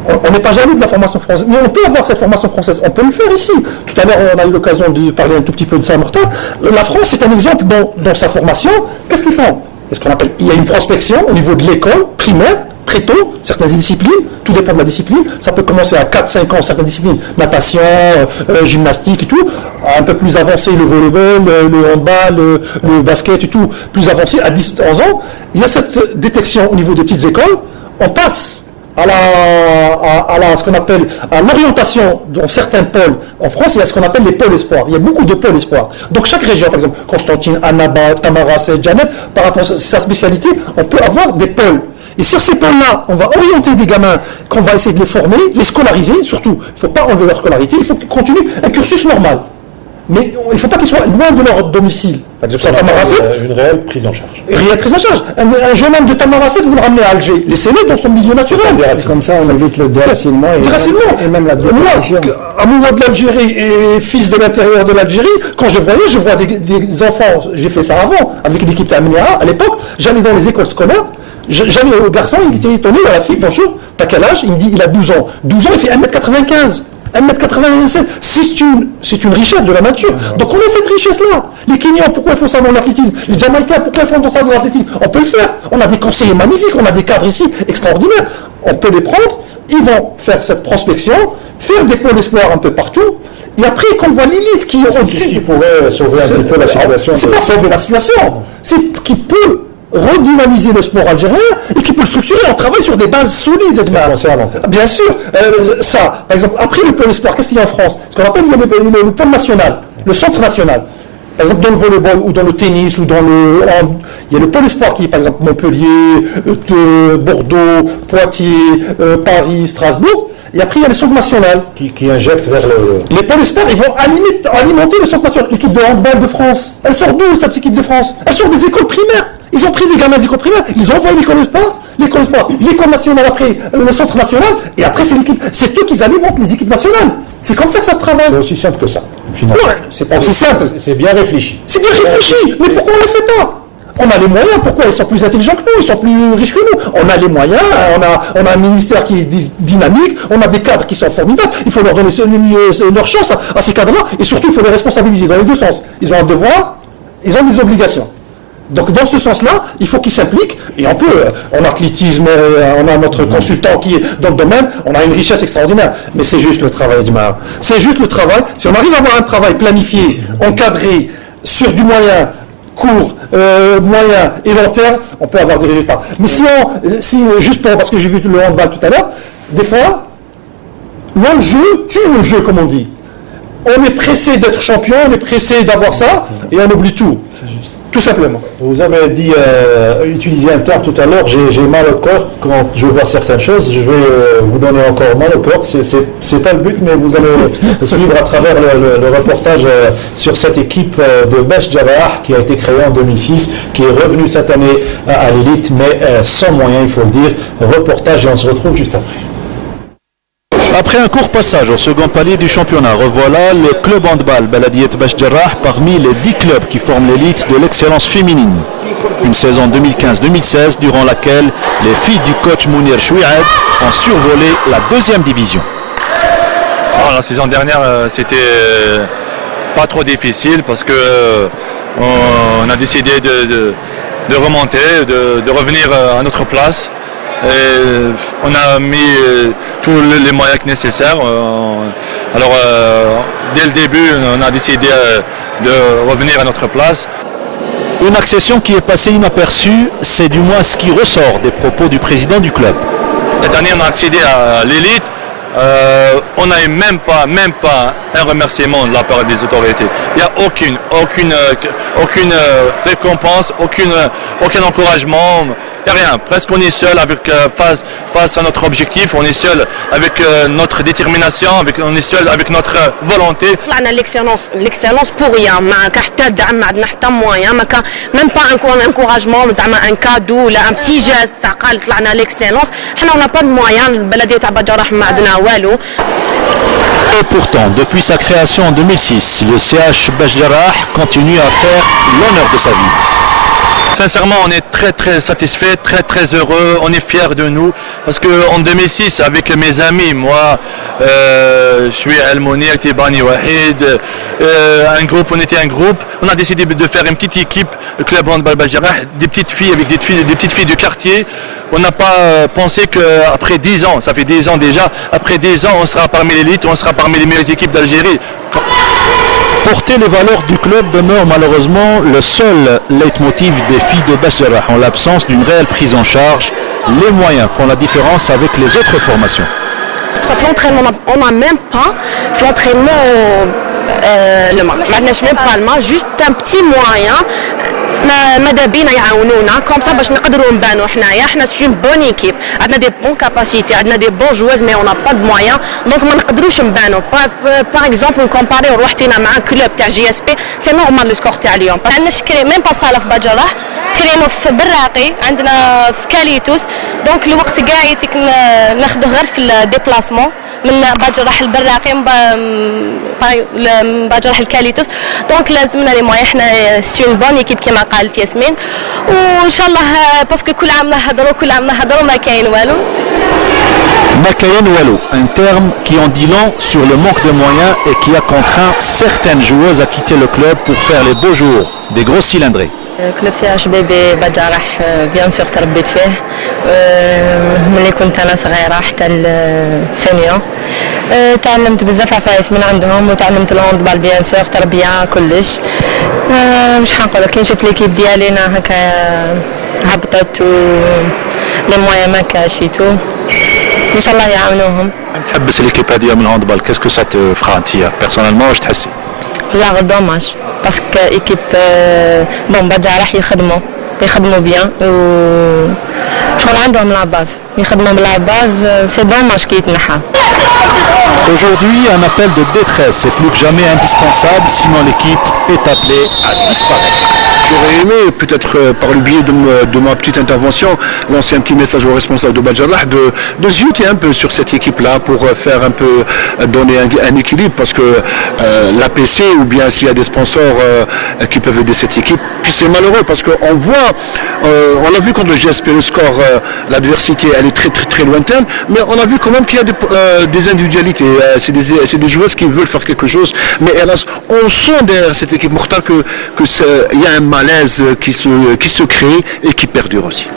on n'est pas jaloux de la formation française, mais on peut avoir cette formation française, on peut le faire ici. Tout à l'heure, on a eu l'occasion de parler un tout petit peu de Saint-Martin. La France, c'est un exemple dans sa formation. Qu'est-ce qu'ils font? Il y a une prospection au niveau de l'école primaire, très tôt, certaines disciplines, tout dépend de la discipline, ça peut commencer à 4-5 ans, certaines disciplines, natation, gymnastique et tout, un peu plus avancé, le volleyball, le handball, le basket et tout, plus avancé, à 10-11 ans, il y a cette détection au niveau des petites écoles, on passe ce qu'on appelle à l'orientation dans certains pôles en France, il y a ce qu'on appelle les pôles espoirs. Il y a beaucoup de pôles espoirs. Donc chaque région, par exemple, Constantine, Annaba, Tamaracet, Janet, par rapport à sa spécialité, on peut avoir des pôles. Et sur ces pôles-là, on va orienter des gamins qu'on va essayer de les former, les scolariser, surtout, il ne faut pas enlever leur scolarité, il faut qu'ils continuent un cursus normal. Mais il ne faut pas qu'ils soient loin de leur domicile. Une réelle prise en charge. Une réelle prise en charge. Un jeune homme de Tamaracet, vous le ramenez à Alger. Laissez-le dans son milieu naturel. Et comme ça, on évite le déracinement et même la déportation. Moi, amoureux de l'Algérie et fils de l'intérieur de l'Algérie, quand je vois des enfants, j'ai fait ça avant, avec l'équipe Tamnéa, à l'époque, j'allais dans les écoles scolaires, j'allais au garçon, il était étonné, à la fille, bonjour, t'as quel âge? Il me dit, il a 12 ans. 12 ans, il fait 1m95. 1m87, c'est une richesse de la nature. Donc on a cette richesse-là. Les Kenyans, pourquoi ils font ça dans l'athlétisme? Les Jamaïcains, pourquoi ils font ça dans l'athlétisme? On peut le faire. On a des conseillers magnifiques, on a des cadres ici extraordinaires. On peut les prendre, ils vont faire cette prospection, faire des pôles espoirs un peu partout, et après, quand on voit l'élite qui est au-dessus... C'est ce qui pourrait sauver un petit peu la situation. C'est pas sauver la situation, c'est qui peut redynamiser le sport algérien et qui peut le structurer. On travaille sur des bases solides. Bien sûr. Ça, par exemple, après le pôle espoir, qu'est-ce qu'il y a en France? Ce qu'on appelle le pôle national, le centre national. Par exemple, dans le volleyball ou dans le tennis ou il y a le pôle espoir qui est par exemple Montpellier, Bordeaux, Poitiers, Paris, Strasbourg. Et après, il y a le centre national. Qui injecte vers le... Les pôles espoirs, ils vont alimenter le centre national. L'équipe de handball de France, elle sort d'où cette équipe de France? Elle sort des écoles primaires. Ils ont pris des gamins des écoles primaires, ils ont envoyé l'école espoir, l'école nationale après, le centre national, et après c'est l'équipe. C'est eux qui alimentent les équipes nationales. C'est comme ça que ça se travaille. C'est aussi simple que ça, finalement. Ouais, c'est pas aussi simple. C'est bien réfléchi. C'est bien réfléchi, mais pourquoi on ne le fait pas? On a les moyens, pourquoi ils sont plus intelligents que nous, ils sont plus riches que nous. On a les moyens, on a un ministère qui est dynamique, on a des cadres qui sont formidables, il faut leur donner leur chance à ces cadres-là, et surtout il faut les responsabiliser dans les deux sens. Ils ont un devoir, ils ont des obligations. Donc dans ce sens-là, il faut qu'ils s'impliquent, et on peut, en athlétisme, on a notre consultant qui est dans le domaine, on a une richesse extraordinaire, mais c'est juste le travail, Djmar. C'est juste le travail. Si on arrive à avoir un travail planifié, encadré, sur du moyen, court, moyen et long terme, on peut avoir des résultats. Mais parce que j'ai vu le handball tout à l'heure, des fois, l'enjeu tue le jeu, comme on dit. On est pressé d'être champion, on est pressé d'avoir ça, et on oublie tout. Tout simplement. Vous avez dit utiliser un terme tout à l'heure, j'ai mal au corps quand je vois certaines choses. Je vais vous donner encore mal au corps. C'est pas le but, mais vous allez suivre à travers le reportage sur cette équipe de Besh Jarrah qui a été créée en 2006, qui est revenue cette année à l'élite, mais sans moyens, il faut le dire. Reportage et on se retrouve juste après. Après un court passage au second palier du championnat, revoilà le club handball Beladiyet Besh Jarrah parmi les 10 clubs qui forment l'élite de l'excellence féminine. Une saison 2015-2016 durant laquelle les filles du coach Mounir Chouiad ont survolé la deuxième division. La saison dernière, c'était pas trop difficile parce que on a décidé de remonter, de revenir à notre place. Et on a mis tous les moyens nécessaires. Alors, dès le début, on a décidé de revenir à notre place. Une accession qui est passée inaperçue, c'est du moins ce qui ressort des propos du président du club. Cette année, on a accédé à l'élite. On n'a eu même pas un remerciement de la part des autorités. Il n'y a aucune récompense, aucun encouragement. Il n'y a rien. Presque on est seul face à notre objectif. On est seul avec notre détermination. On est seul avec notre volonté. L'excellence pour rien. Même pas un encouragement, un cadeau, un petit geste. L'excellence. On n'a pas de moyens. Et pourtant, depuis sa création en 2006, le CH Besh Jarrah continue à faire l'honneur de sa vie. Sincèrement, on est très satisfait, très heureux, on est fiers de nous parce qu'en 2006, avec mes amis, moi, je suis El Mounir, Tibani Wahid, on était un groupe, on a décidé de faire une petite équipe, le club handball Besh Jarrah, des petites filles avec des petites filles du quartier. On n'a pas pensé qu'après 10 ans, ça fait 10 ans déjà, après 10 ans, on sera parmi l'élite, on sera parmi les meilleures équipes d'Algérie. Porter les valeurs du club demeure malheureusement le seul leitmotiv des filles de Besh Jarrah. En l'absence d'une réelle prise en charge, les moyens font la différence avec les autres formations. Ça fait l'entraînement, on n'a même pas l'entraînement, juste un petit moyen. ماذا بينا يعاونونا كوم سا باش نقدروا نبانوا حنا سي اون بون ايكيب عندنا دي بون كاباسيتي عندنا دي بون جواز مي اون با دو مويان دونك ما نقدروش نبانوا باغ اكزومبل نكومباريو روحتينا مع كلوب تاع جي اس بي سي نورمال لو سكور تاع اليوم عندنا شكري ميم با صاله في بش جراح كريمو في براقي عندنا في كاليتوس دونك الوقت كاع يتيك ناخذوه غير في الديبلاسمون من باجرح البراقي من باجرح الكاليتوس دونك لازمنا لي مويان حنا سي اون بون ايكيب كما قالت ياسمين وان شاء الله باسكو كل عام نهضروا ما كاين والو. Makayen Wallo, un terme qui en dit long sur le manque de moyens et qui a contraint certaines joueuses à quitter le club pour faire les beaux jours des gros cylindrés. كلوب سي اش بي بي بش جراح بيان سور تربيت فيه ملي كنت انا صغيره حتى السينيور تعلمت بزاف عفايس من عندهم وتعلمت الهاندبال بيان سور تربيه كلش مش حنقول كي نشوف ليكيب ديالنا هكا هبطت و لي مويا ما كاشيتو ان شاء الله يعاونوهم. تحبس ليكيب هذه من الهاندبال كاسكو سا تو فرا انت بيرسونيلمون واش تحسي؟ لا دوماج باسكو ايكيب بون بش جراح يخدموا بيان و شغل عندهم لا باز يخدموا بلا باز سي دوماج كي يتنحى. Aujourd'hui, un appel de détresse est plus que jamais indispensable, sinon l'équipe est appelée à disparaître. J'aurais aimé, peut-être par le biais de ma petite intervention, lancer un petit message aux responsables de Besh Jarrah de zioter un peu sur cette équipe-là pour faire un peu, donner un équilibre, parce que l'APC ou bien s'il y a des sponsors qui peuvent aider cette équipe, puis c'est malheureux parce qu'on voit, on a vu contre le GSP le score, l'adversité elle est très lointaine, mais on a vu quand même qu'il y a des individualités, c'est des joueuses qui veulent faire quelque chose, mais hélas, on sent derrière cette équipe Mokhtar qu'il y a un malaise qui se crée et qui perdure aussi.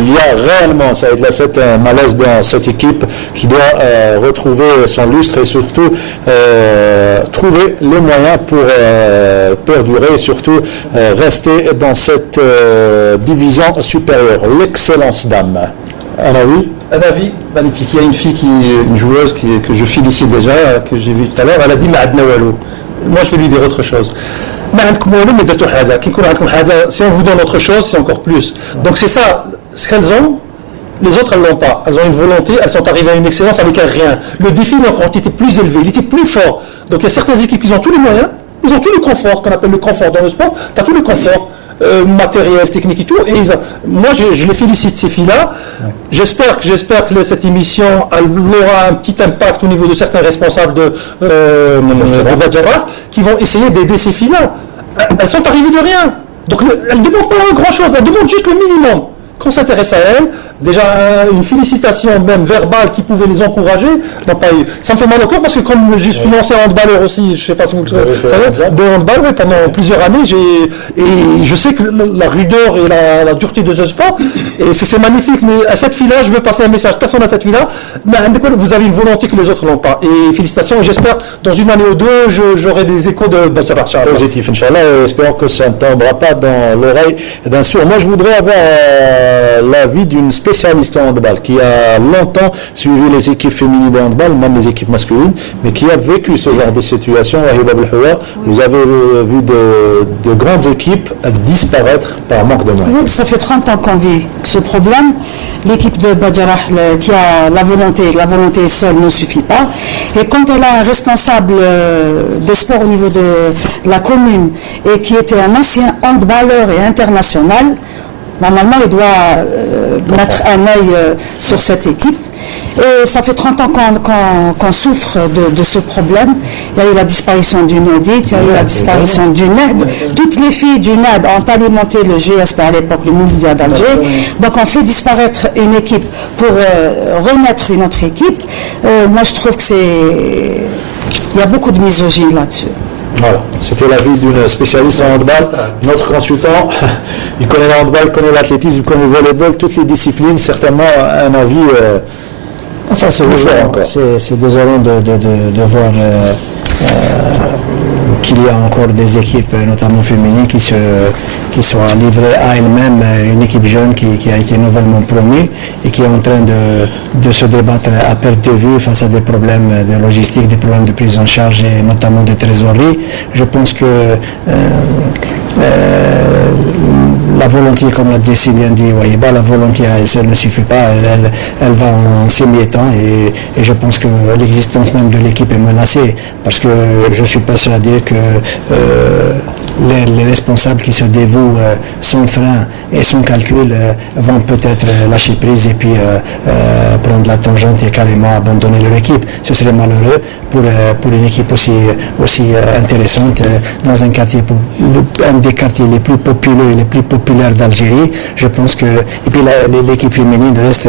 Il y a réellement, ça aide un malaise dans cette équipe qui doit retrouver son lustre et surtout trouver les moyens pour perdurer et surtout rester dans cette division supérieure. L'excellence dame. Anavi, magnifique. Il y a une joueuse que je félicite déjà, que j'ai vue tout à l'heure, elle a dit Ma'adna Walou. Moi, je vais lui dire autre chose. Si on vous donne autre chose, c'est encore plus. Donc c'est ça, ce qu'elles ont, les autres elles l'ont pas. Elles ont une volonté, elles sont arrivées à une excellence avec un rien. Le défi encore était plus élevé, il était plus fort. Donc il y a certaines équipes qui ont tous les moyens, ils ont tout le confort, qu'on appelle le confort dans le sport, tu as tout le confort. Matériel, technique et tout. Et moi, je les félicite, ces filles-là. J'espère que cette émission aura un petit impact au niveau de certains responsables de Badjarrah qui vont essayer d'aider ces filles-là. Elles sont arrivées de rien. Donc, elles ne demandent pas grand-chose, elles demandent juste le minimum. Qu'on s'intéresse à elles, déjà une félicitation même verbale qui pouvait les encourager, n'ont pas eu. Ça me fait mal au cœur parce que comme je suis lancé handballeur aussi, je ne sais pas si vous le savez, de handball, oui, pendant plusieurs années, et je sais que la rudeur et la dureté de ce sport, et c'est magnifique, mais à cette fille-là, je veux passer un message, personne à cette fille-là, mais vous avez une volonté que les autres n'ont pas. Et félicitations, et j'espère dans une année ou deux, j'aurai des échos de Badjarrah. Positif, Inch'Allah, et espérons que ça ne tombera pas dans l'oreille d'un sourd. Moi, je voudrais avoir l'avis d'une spécialiste en handball qui a longtemps suivi les équipes féminines de handball, même les équipes masculines, mais qui a vécu ce genre de situation. Vous avez vu de grandes équipes disparaître par manque de moyens. Oui, ça fait 30 ans qu'on vit ce problème. L'équipe de Badjarrah qui a la volonté seule ne suffit pas. Et quand elle a un responsable des sports au niveau de la commune et qui était un ancien handballeur et international, normalement, il doit mettre un œil sur cette équipe. Et ça fait 30 ans qu'on souffre de ce problème. Il y a eu la disparition du NEDIT, il y a eu la disparition du NED. Toutes les filles du NED ont alimenté le GSP à l'époque, le Mobilier d'Alger. Donc on fait disparaître une équipe pour remettre une autre équipe. Moi je trouve que il y a beaucoup de misogynie là-dessus. Voilà, c'était l'avis d'une spécialiste en handball. Notre consultant, il connaît le handball, il connaît l'athlétisme, il connaît le volleyball, toutes les disciplines, certainement un avis enfin, c'est désolant de voir qu'il y a encore des équipes, notamment féminines, qui sont livrées à elles-mêmes, une équipe jeune qui a été nouvellement promue et qui est en train de se débattre à perte de vue face à des problèmes de logistique, des problèmes de prise en charge et notamment de trésorerie. Je pense que la volonté, comme l'a si bien dit Wahiba, la volonté à elle seule ne suffit pas, elle va en s'émiettant et je pense que l'existence même de l'équipe est menacée parce que je suis persuadé que les responsables qui se dévouent sans frein et sans calcul vont peut-être lâcher prise et puis prendre la tangente et carrément abandonner leur équipe. Ce serait malheureux pour une équipe aussi intéressante dans un quartier, un des quartiers les plus populeux et les plus populaires d'Algérie. Je pense que, et puis l'équipe féminine reste,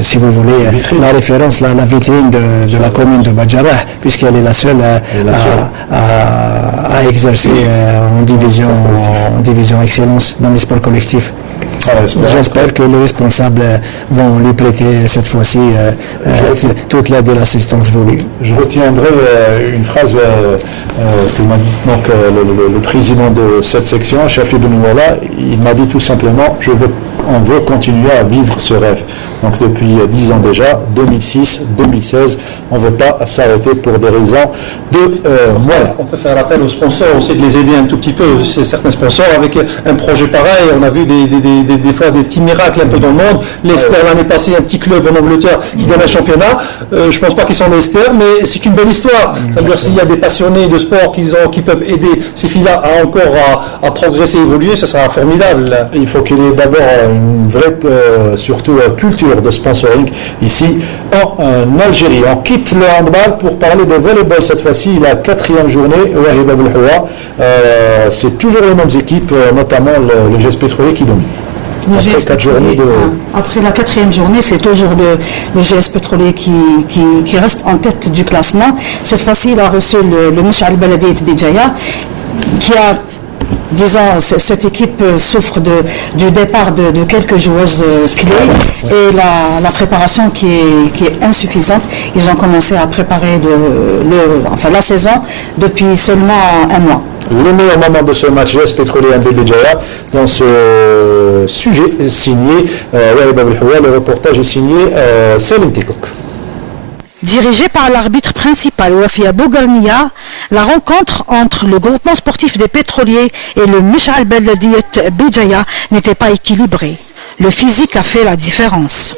si vous voulez, la référence, la vitrine de la commune de Badjarrah, puisqu'elle est la seule à exercer en division excellence dans les sports collectifs. J'espère que les responsables vont lui prêter cette fois-ci toute l'aide et l'assistance voulue. Je retiendrai une phrase que m'a dit donc, le président de cette section, Chafi Benouala. Il m'a dit tout simplement on veut continuer à vivre ce rêve. Donc depuis 10 ans déjà, 2006, 2016, on ne veut pas s'arrêter pour des raisons de moyens. On peut faire appel aux sponsors, on sait de les aider un tout petit peu, c'est certains sponsors avec un projet pareil. On a vu des fois des petits miracles un peu dans le monde. Leicester l'année passée, un petit club en Angleterre qui gagne un championnat. Je ne pense pas qu'ils sont Leicester, mais c'est une belle histoire. C'est-à-dire s'il y a des passionnés de sport qui peuvent aider ces filles-là à progresser, évoluer, ça sera formidable. Il faut qu'il y ait d'abord une vraie, surtout culture de sponsoring ici en Algérie. On quitte le handball pour parler de volleyball cette fois-ci. La 4e journée, Wahiba Belhoua. C'est toujours les mêmes équipes, notamment le GS Pétrolier qui domine. Après la 4e journée, c'est toujours le GS Pétrolier qui reste en tête du classement. Cette fois-ci, il a reçu le Mouchal Baladiyet Bijaya qui a disons, cette équipe souffre du départ de quelques joueuses clés et la préparation qui est insuffisante. Ils ont commencé à préparer la saison depuis seulement un mois. Le meilleur moment de ce match, GS Pétrolier MB Béjaïa, dans ce sujet signé Wahib Abdelhoua, le reportage est signé Salim Tikouk. Dirigé par l'arbitre principal Wafia Bougarnia, la rencontre entre le groupement sportif des pétroliers et le Mish'al Beldiyat Béjaïa n'était pas équilibrée. Le physique a fait la différence.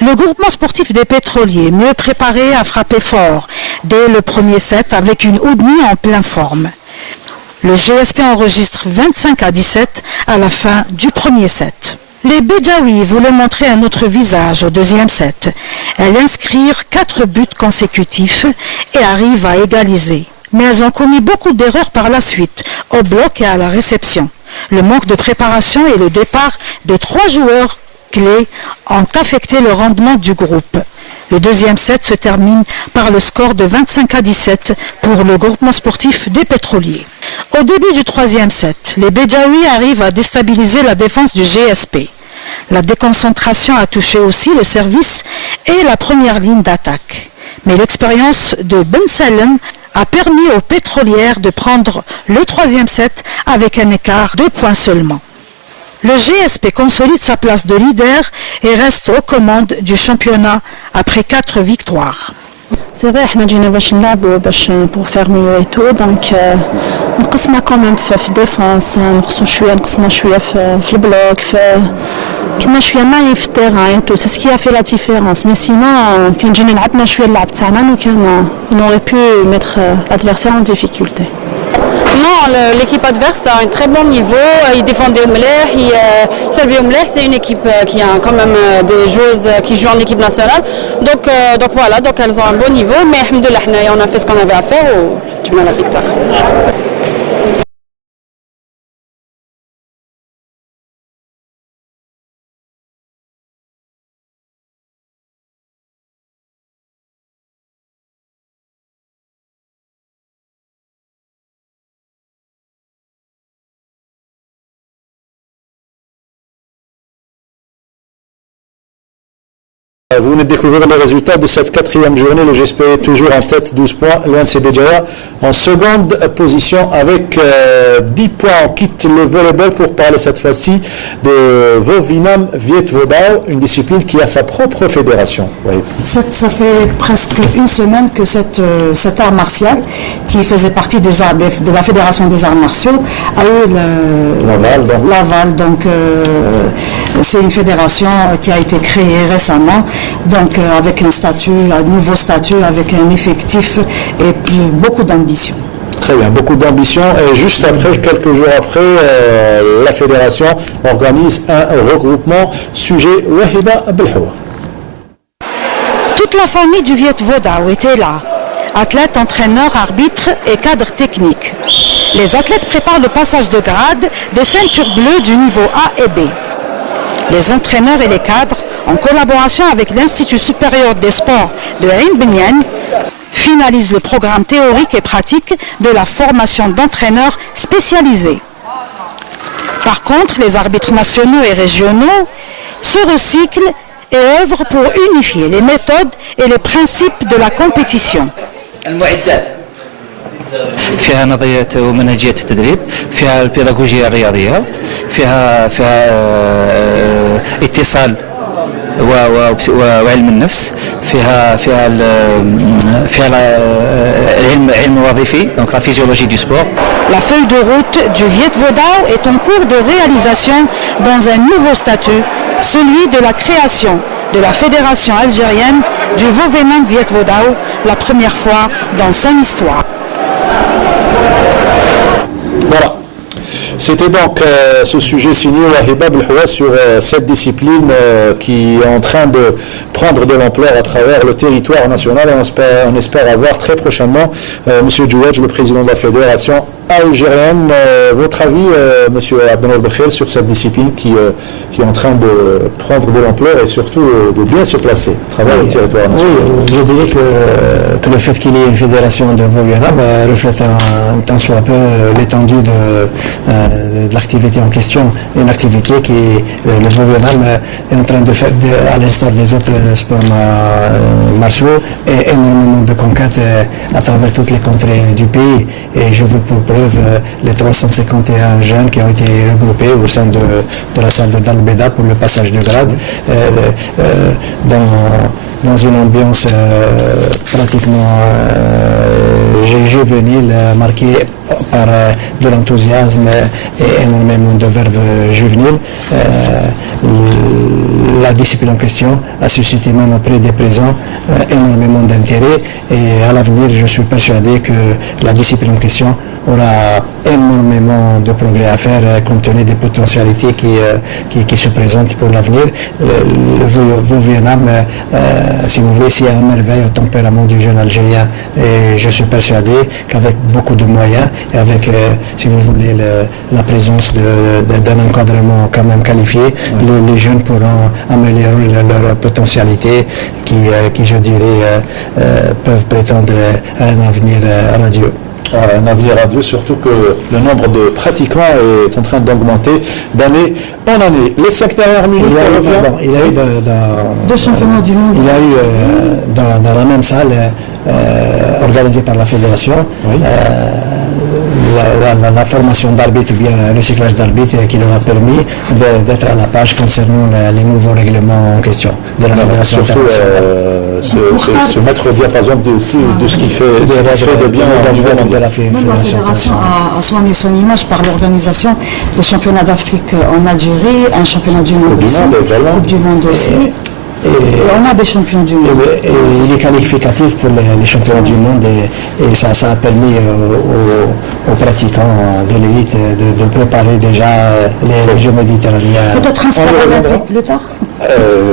Le groupement sportif des pétroliers, mieux préparé, a frappé fort dès le premier set avec une Oudni en pleine forme. Le GSP enregistre 25-17 à la fin du premier set. Les Béjaouis voulaient montrer un autre visage au deuxième set. Elles inscrirent 4 buts consécutifs et arrivent à égaliser. Mais elles ont commis beaucoup d'erreurs par la suite, au bloc et à la réception. Le manque de préparation et le départ de 3 joueurs clés ont affecté le rendement du groupe. Le deuxième set se termine par le score de 25-17 pour le groupement sportif des pétroliers. Au début du troisième set, les Béjaouis arrivent à déstabiliser la défense du GSP. La déconcentration a touché aussi le service et la première ligne d'attaque. Mais l'expérience de Ben Salem a permis aux pétrolières de prendre le troisième set avec un écart de 2 points seulement. Le GSP consolide sa place de leader et reste aux commandes du championnat après 4 victoires. C'est vrai, احنا جينا باش نلعبوا pour faire mieux et tout, donc نقصنا كمان في ديفونس، نقصنا شويه في البلوك، كنا شويه نايف في التيران et tout, c'est ce qui a fait la différence. Mais sinon كان جينا لعبنا شويه اللعب تاعنا وكان on aurait pu mettre l'adversaire en difficulté. Non, l'équipe adverse a un très bon niveau, ils défendaient au Mleh, ils servaient au Mleh, c'est une équipe qui a quand même des joueuses qui jouent en équipe nationale, donc voilà, donc elles ont un bon niveau, mais alhamdoulilah, on a fait ce qu'on avait à faire et on a la victoire. Vous venez de découvrir les résultats de cette 4e journée. Le GSP est toujours en tête, 12 points. L'ONC Béjaïa en seconde position avec 10 points. On quitte le volleyball pour parler cette fois-ci de Vovinam Viet Vodao, une discipline qui a sa propre fédération. Oui. Ça fait presque une semaine que cet art martial, qui faisait partie de la Fédération des arts martiaux, a eu l'aval. Donc c'est une fédération qui a été créée récemment. Donc avec un nouveau statut, avec un effectif et beaucoup d'ambition. Très bien, beaucoup d'ambition. Et juste après, quelques jours après, la fédération organise un regroupement. Sujet Wahiba Abdelhoua. Toute la famille du Viet Vodao était là. Athlètes, entraîneurs, arbitres et cadres techniques. Les athlètes préparent le passage de grade des ceintures bleues du niveau A et B. Les entraîneurs et les cadres, en collaboration avec l'Institut supérieur des sports de Ain Benyan, finalisent le programme théorique et pratique de la formation d'entraîneurs spécialisés. Par contre, les arbitres nationaux et régionaux se recyclent et œuvrent pour unifier les méthodes et les principes de la compétition. فيها نظرية ومنهجية التدريب، فيها البيداغوجية الرياضية، فيها اتصال وعلم النفس، فيها علم وظيفي، donc la physiologie du sport. La feuille de route du Viet Vodao est en cours de réalisation dans un nouveau statut, celui de la création de la Fédération algérienne du Vovinam Viet Vodao, la première fois dans son histoire. Voilà. C'était donc ce sujet signé Wahiba Belhoua sur cette discipline qui est en train de prendre de l'ampleur à travers le territoire national et on espère avoir très prochainement Monsieur Djouadj, le président de la fédération algérienne. Votre avis, Monsieur Abdelal Bekhel, sur cette discipline qui est en train de prendre de l'ampleur et surtout de bien se placer à travers le territoire national? Oui, je dirais que le fait qu'il y ait une fédération de Vovianam reflète un tant soit peu l'étendue de l'activité en question, une activité qui le Vovianam est en train de faire, à l'instar des autres sports martiaux, et énormément de conquêtes à travers toutes les contrées du pays. Et je veux pour preuve les 351 jeunes qui ont été regroupés au sein de la salle de Dalbeda pour le passage de grade dans une ambiance pratiquement juvénile, marquée par de l'enthousiasme et énormément de verve juvénile. La discipline en question a suscité même auprès des présents énormément d'intérêt, et à l'avenir je suis persuadé que la discipline en question aura énormément de progrès à faire compte tenu des potentialités qui se présentent pour l'avenir. Le Vovianam, si vous voulez, c'est un merveille au tempérament du jeune Algérien, et je suis persuadé qu'avec beaucoup de moyens et avec, si vous voulez, la présence d'un encadrement quand même qualifié, les jeunes pourront améliorer leur potentialité qui je dirais, peuvent prétendre à un avenir radieux. Un avenir radieux, surtout que le nombre de pratiquants est en train d'augmenter d'année en année. Les 5 dernières minutes, il y a eu deux championnats du monde. Il y a eu dans la même salle organisée par la fédération la formation d'arbitre ou bien le recyclage d'arbitre qui leur a permis d'être à la page concernant les nouveaux règlements en question de la fédération internationale. Se mettre au diapason de ce qui fait de bien au niveau mondial. La fédération a soigné son image par l'organisation des championnats d'Afrique en Algérie, un championnat du monde aussi, Coupe du monde aussi. Et on a des champions du monde. Et il est qualificatif pour les championnats du monde, et ça a permis aux pratiquants de l'élite de préparer déjà les Jeux méditerranéens. Peut-être un sport olympique plus tard.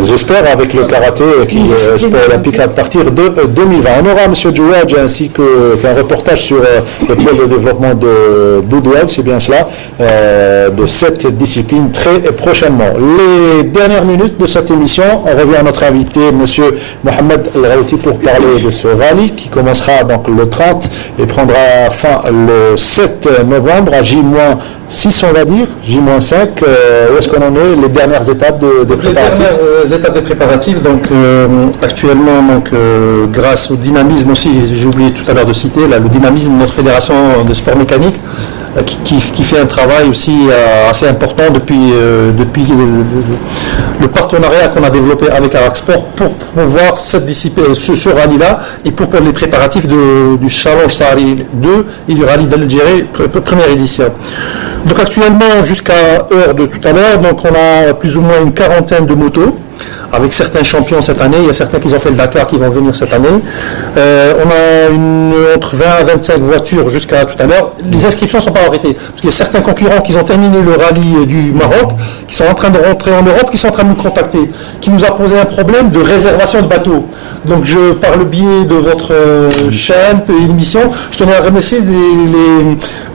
J'espère, avec le karaté qui est sport olympique à partir de 2020. On aura M. Djouadj ainsi qu'un reportage sur le pôle de développement de Boudouel, c'est bien cela, de cette discipline très prochainement. Les dernières minutes de cette émission, on revient à notre invité, M. Mohamed El Raouti, pour parler de ce rallye qui commencera donc le 30 et prendra fin le 7 novembre à J-6, on va dire, J-5. Où est-ce qu'on en est? Les dernières étapes des préparatifs? Les dernières étapes des préparatifs, donc actuellement, grâce au dynamisme aussi, j'ai oublié tout à l'heure de citer, le dynamisme de notre fédération de sport mécanique, qui fait un travail aussi assez important depuis le partenariat qu'on a développé avec Arak Sport pour promouvoir cette discipline, ce rallye-là, et pour les préparatifs du Challenge Sahari 2 et du rallye d'Algérie, première édition. Donc actuellement, jusqu'à heure de tout à l'heure, donc on a plus ou moins une quarantaine de motos, avec certains champions cette année. Il y a certains qui ont fait le Dakar qui vont venir cette année. On a entre 20 à 25 voitures jusqu'à tout à l'heure. Les inscriptions ne sont pas arrêtées, parce qu'il y a certains concurrents qui ont terminé le rallye du Maroc, qui sont en train de rentrer en Europe, qui sont en train de nous contacter, qui nous a posé un problème de réservation de bateaux. Donc par le biais de votre chaîne et émission, je tenais à remercier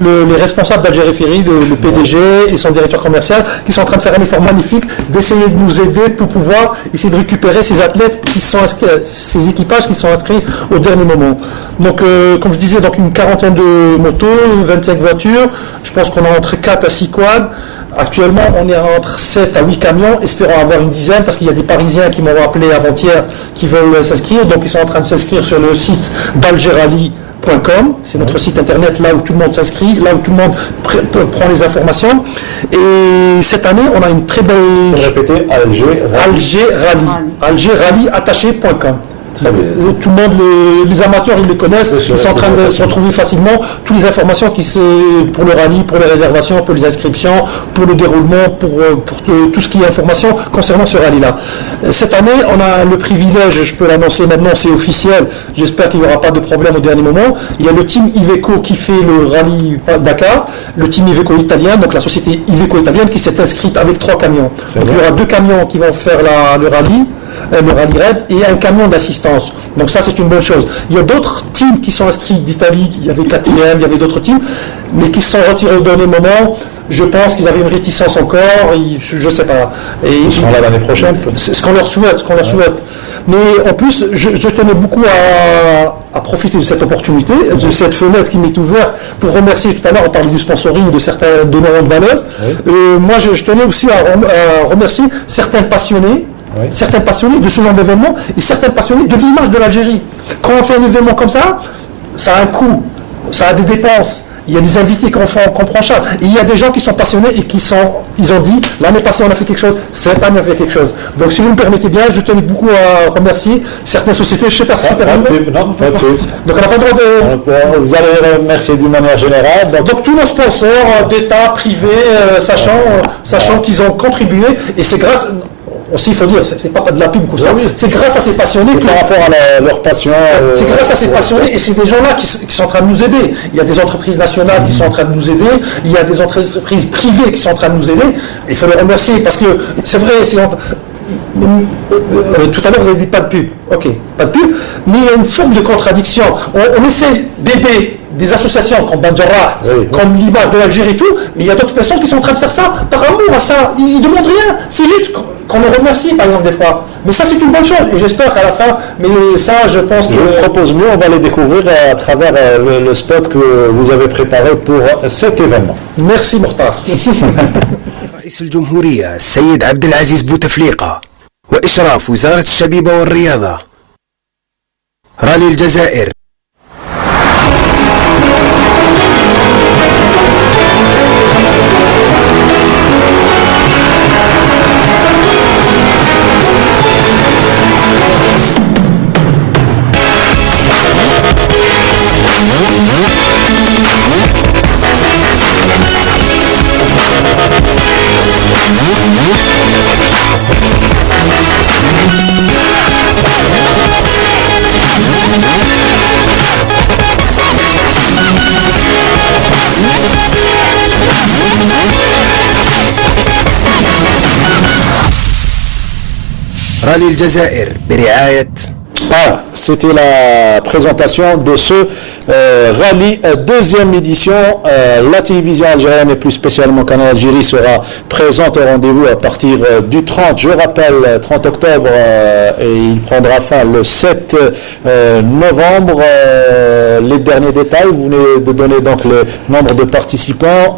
les responsables d'Algérie Ferry, le PDG et son directeur commercial, qui sont en train de faire un effort magnifique, d'essayer de nous aider pour pouvoir essayer de récupérer ces athlètes qui sont inscrits, ces équipages qui sont inscrits au dernier moment. Donc, comme je disais, donc une quarantaine de motos, 25 voitures. Je pense qu'on a entre 4 à 6 quads. Actuellement, on est entre 7 à 8 camions, espérons avoir une dizaine, parce qu'il y a des Parisiens qui m'ont appelé avant-hier qui veulent s'inscrire. Donc, ils sont en train de s'inscrire sur le site d'algerali.com. C'est notre site internet, là où tout le monde s'inscrit, là où tout le monde prend les informations. Et cette année, on a une très belle... Répétez, Alger Rally. Algerali attaché.com. Tout le monde, les amateurs, ils le connaissent, ils sont en train de se retrouver facilement toutes les informations pour le rallye, pour les réservations, pour les inscriptions, pour le déroulement, pour tout ce qui est information concernant ce rallye-là. Cette année, on a le privilège, je peux l'annoncer maintenant, c'est officiel, j'espère qu'il n'y aura pas de problème au dernier moment. Il y a le team Iveco qui fait le rallye Dakar, le team Iveco italien, donc la société Iveco italienne qui s'est inscrite avec 3 camions. Donc il y aura 2 camions qui vont faire le rallye raid et un camion d'assistance. Donc ça c'est une bonne chose. Il y a d'autres teams qui sont inscrits d'Italie, il y avait KTM, il y avait d'autres teams, mais qui se sont retirés au dernier moment. Je pense qu'ils avaient une réticence encore, je ne sais pas. Et ils seront là l'année prochaine. C'est ce qu'on leur souhaite, Mais en plus, je tenais beaucoup à profiter de cette opportunité, de cette fenêtre qui m'est ouverte pour remercier, tout à l'heure on parlait du sponsoring de certains donneurs de manœuvre. Moi je tenais aussi à remercier certains passionnés de ce genre d'événement et certains passionnés de l'image de l'Algérie. Quand on fait un événement comme ça, ça a un coût, ça a des dépenses. Il y a des invités qu'on prend en charge. Et il y a des gens qui sont passionnés et ils ont dit, l'année passée on a fait quelque chose, cette année on a fait quelque chose. Donc si vous me permettez bien, je tenais beaucoup à remercier certaines sociétés, je ne sais pas si c'est permis. Non, pas tout. Donc on n'a pas le droit de... Vous allez remercier d'une manière générale. Donc tous nos sponsors d'État, privés, sachant qu'ils ont contribué, et c'est grâce... Aussi, il faut dire, c'est pas de la pub, c'est grâce à ces passionnés que... Par rapport à leur passion... c'est grâce à ces passionnés, et c'est des gens-là qui sont en train de nous aider. Il y a des entreprises nationales qui sont en train de nous aider, il y a des entreprises privées qui sont en train de nous aider. Il faut les remercier, parce que c'est vrai, tout à l'heure vous avez dit pas de pub. Ok, pas de pub, mais il y a une forme de contradiction. On essaie d'aider des associations comme Banjarrah, comme l'image de l'Algérie et tout, mais il y a d'autres personnes qui sont en train de faire ça par amour à ça. Ils ne demandent rien, c'est juste qu'on les remercie par exemple des fois. Mais ça c'est une bonne chose et j'espère qu'à la fin, mais ça je pense que... Je propose mieux, on va les découvrir à travers le spot que vous avez préparé pour cet événement. Merci Mortar. رئيس الجمهورية السيد عبد العزيز بوتفليقة وإشراف وزارة الشبيبة والرياضة رالي الجزائر. رالي الجزائر برعاية C'était la présentation de ce rallye deuxième édition. La télévision algérienne et plus spécialement Canal Algérie sera présente au rendez-vous à partir du 30, je rappelle, 30 octobre et il prendra fin le 7 novembre. Les derniers détails, vous venez de donner donc le nombre de participants,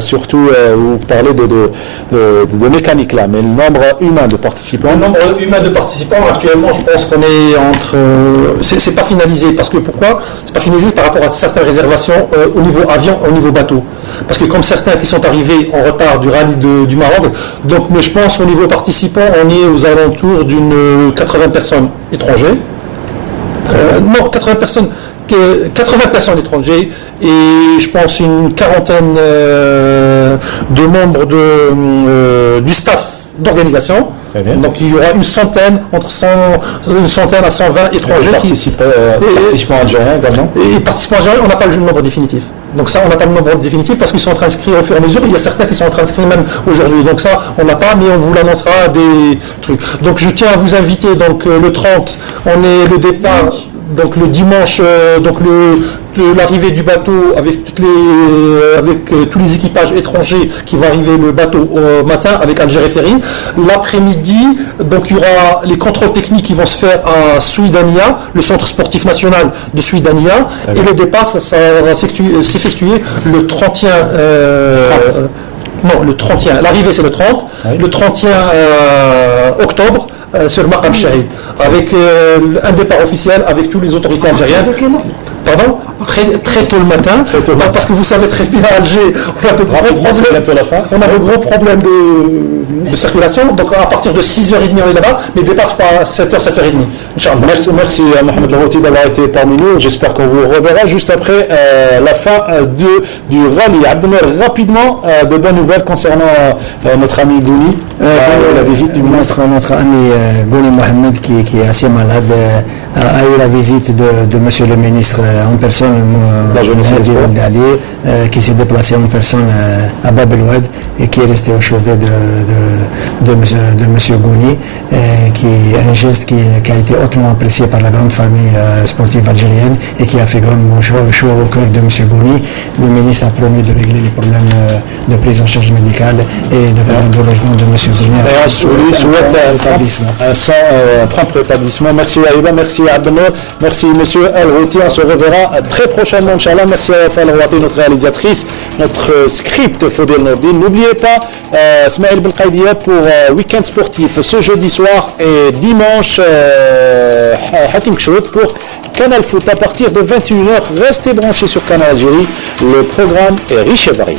surtout vous parlez de mécanique là, mais le nombre humain de participants. Le nombre humain de participants, actuellement je pense qu'on est entre... c'est pas finalisé, parce que pourquoi? C'est pas finalisé par rapport à certaines réservations au niveau avion, au niveau bateau. Parce que comme certains qui sont arrivés en retard du rallye du Maroc, donc, mais je pense au niveau participants, on est aux alentours d'une 80 personnes étrangères. Non, 80 personnes étrangers et je pense une quarantaine de membres du staff d'organisation. Donc il y aura une centaine, une centaine à 120 étrangers participants algériens également. Et participants algériens, on n'a pas le nombre définitif. Donc ça, on n'a pas le nombre définitif parce qu'ils sont en train d'inscrire au fur et à mesure. Il y a certains qui sont en train d'inscrire même aujourd'hui. Donc ça, on n'a pas, mais on vous l'annoncera des trucs. Donc je tiens à vous inviter, donc le 30, on est le départ, donc le dimanche, donc l'arrivée du bateau avec tous les équipages étrangers qui vont arriver le bateau au matin avec Algérie Ferry. L'après-midi, donc il y aura les contrôles techniques qui vont se faire à Suidania, le centre sportif national de Suidania, et le départ ça va s'effectuer le 31 non, le 31, l'arrivée c'est le 30, le 31 octobre sur Maqam Shahid, avec un départ officiel avec toutes les autorités algériennes. Pardon, très tôt le matin, parce que vous savez très bien, à Alger, on a de gros problèmes de circulation, donc à partir de 6h30 on est là-bas, mais départ pas à 7h, 7h30, Inch'Allah. Merci à Mohamed Routi d'avoir été parmi nous, j'espère qu'on vous reverra juste après la fin du rallye. Abdelmer, rapidement, de bonnes nouvelles concernant notre ami Gouni, la visite du ministre. Notre ami Gouni Mohamed, qui est assez malade, a eu la visite de monsieur le ministre en personne, qui s'est déplacé en personne à Bab el Oued et qui est resté au chevet de monsieur Gouni, qui est un geste qui a été hautement apprécié par la grande famille sportive algérienne et qui a fait grandement chaud au cœur de monsieur Gouni. Le ministre a promis de régler les problèmes de prise en charge médicale et de logement de monsieur Gouni. Un prompt rétablissement. Merci Aïba, merci Abdelmer, merci monsieur El Routi. On se reverra très prochainement, Inch'Allah. Merci à Wafa El Routi, notre réalisatrice, notre script Fodel Nordin. N'oubliez pas Smaïl Belkaidia pour Week-end sportif ce jeudi soir et dimanche Hakim Chout pour Canal Foot à partir de 21h. Restez branchés sur Canal Algérie. Le programme est riche et varié.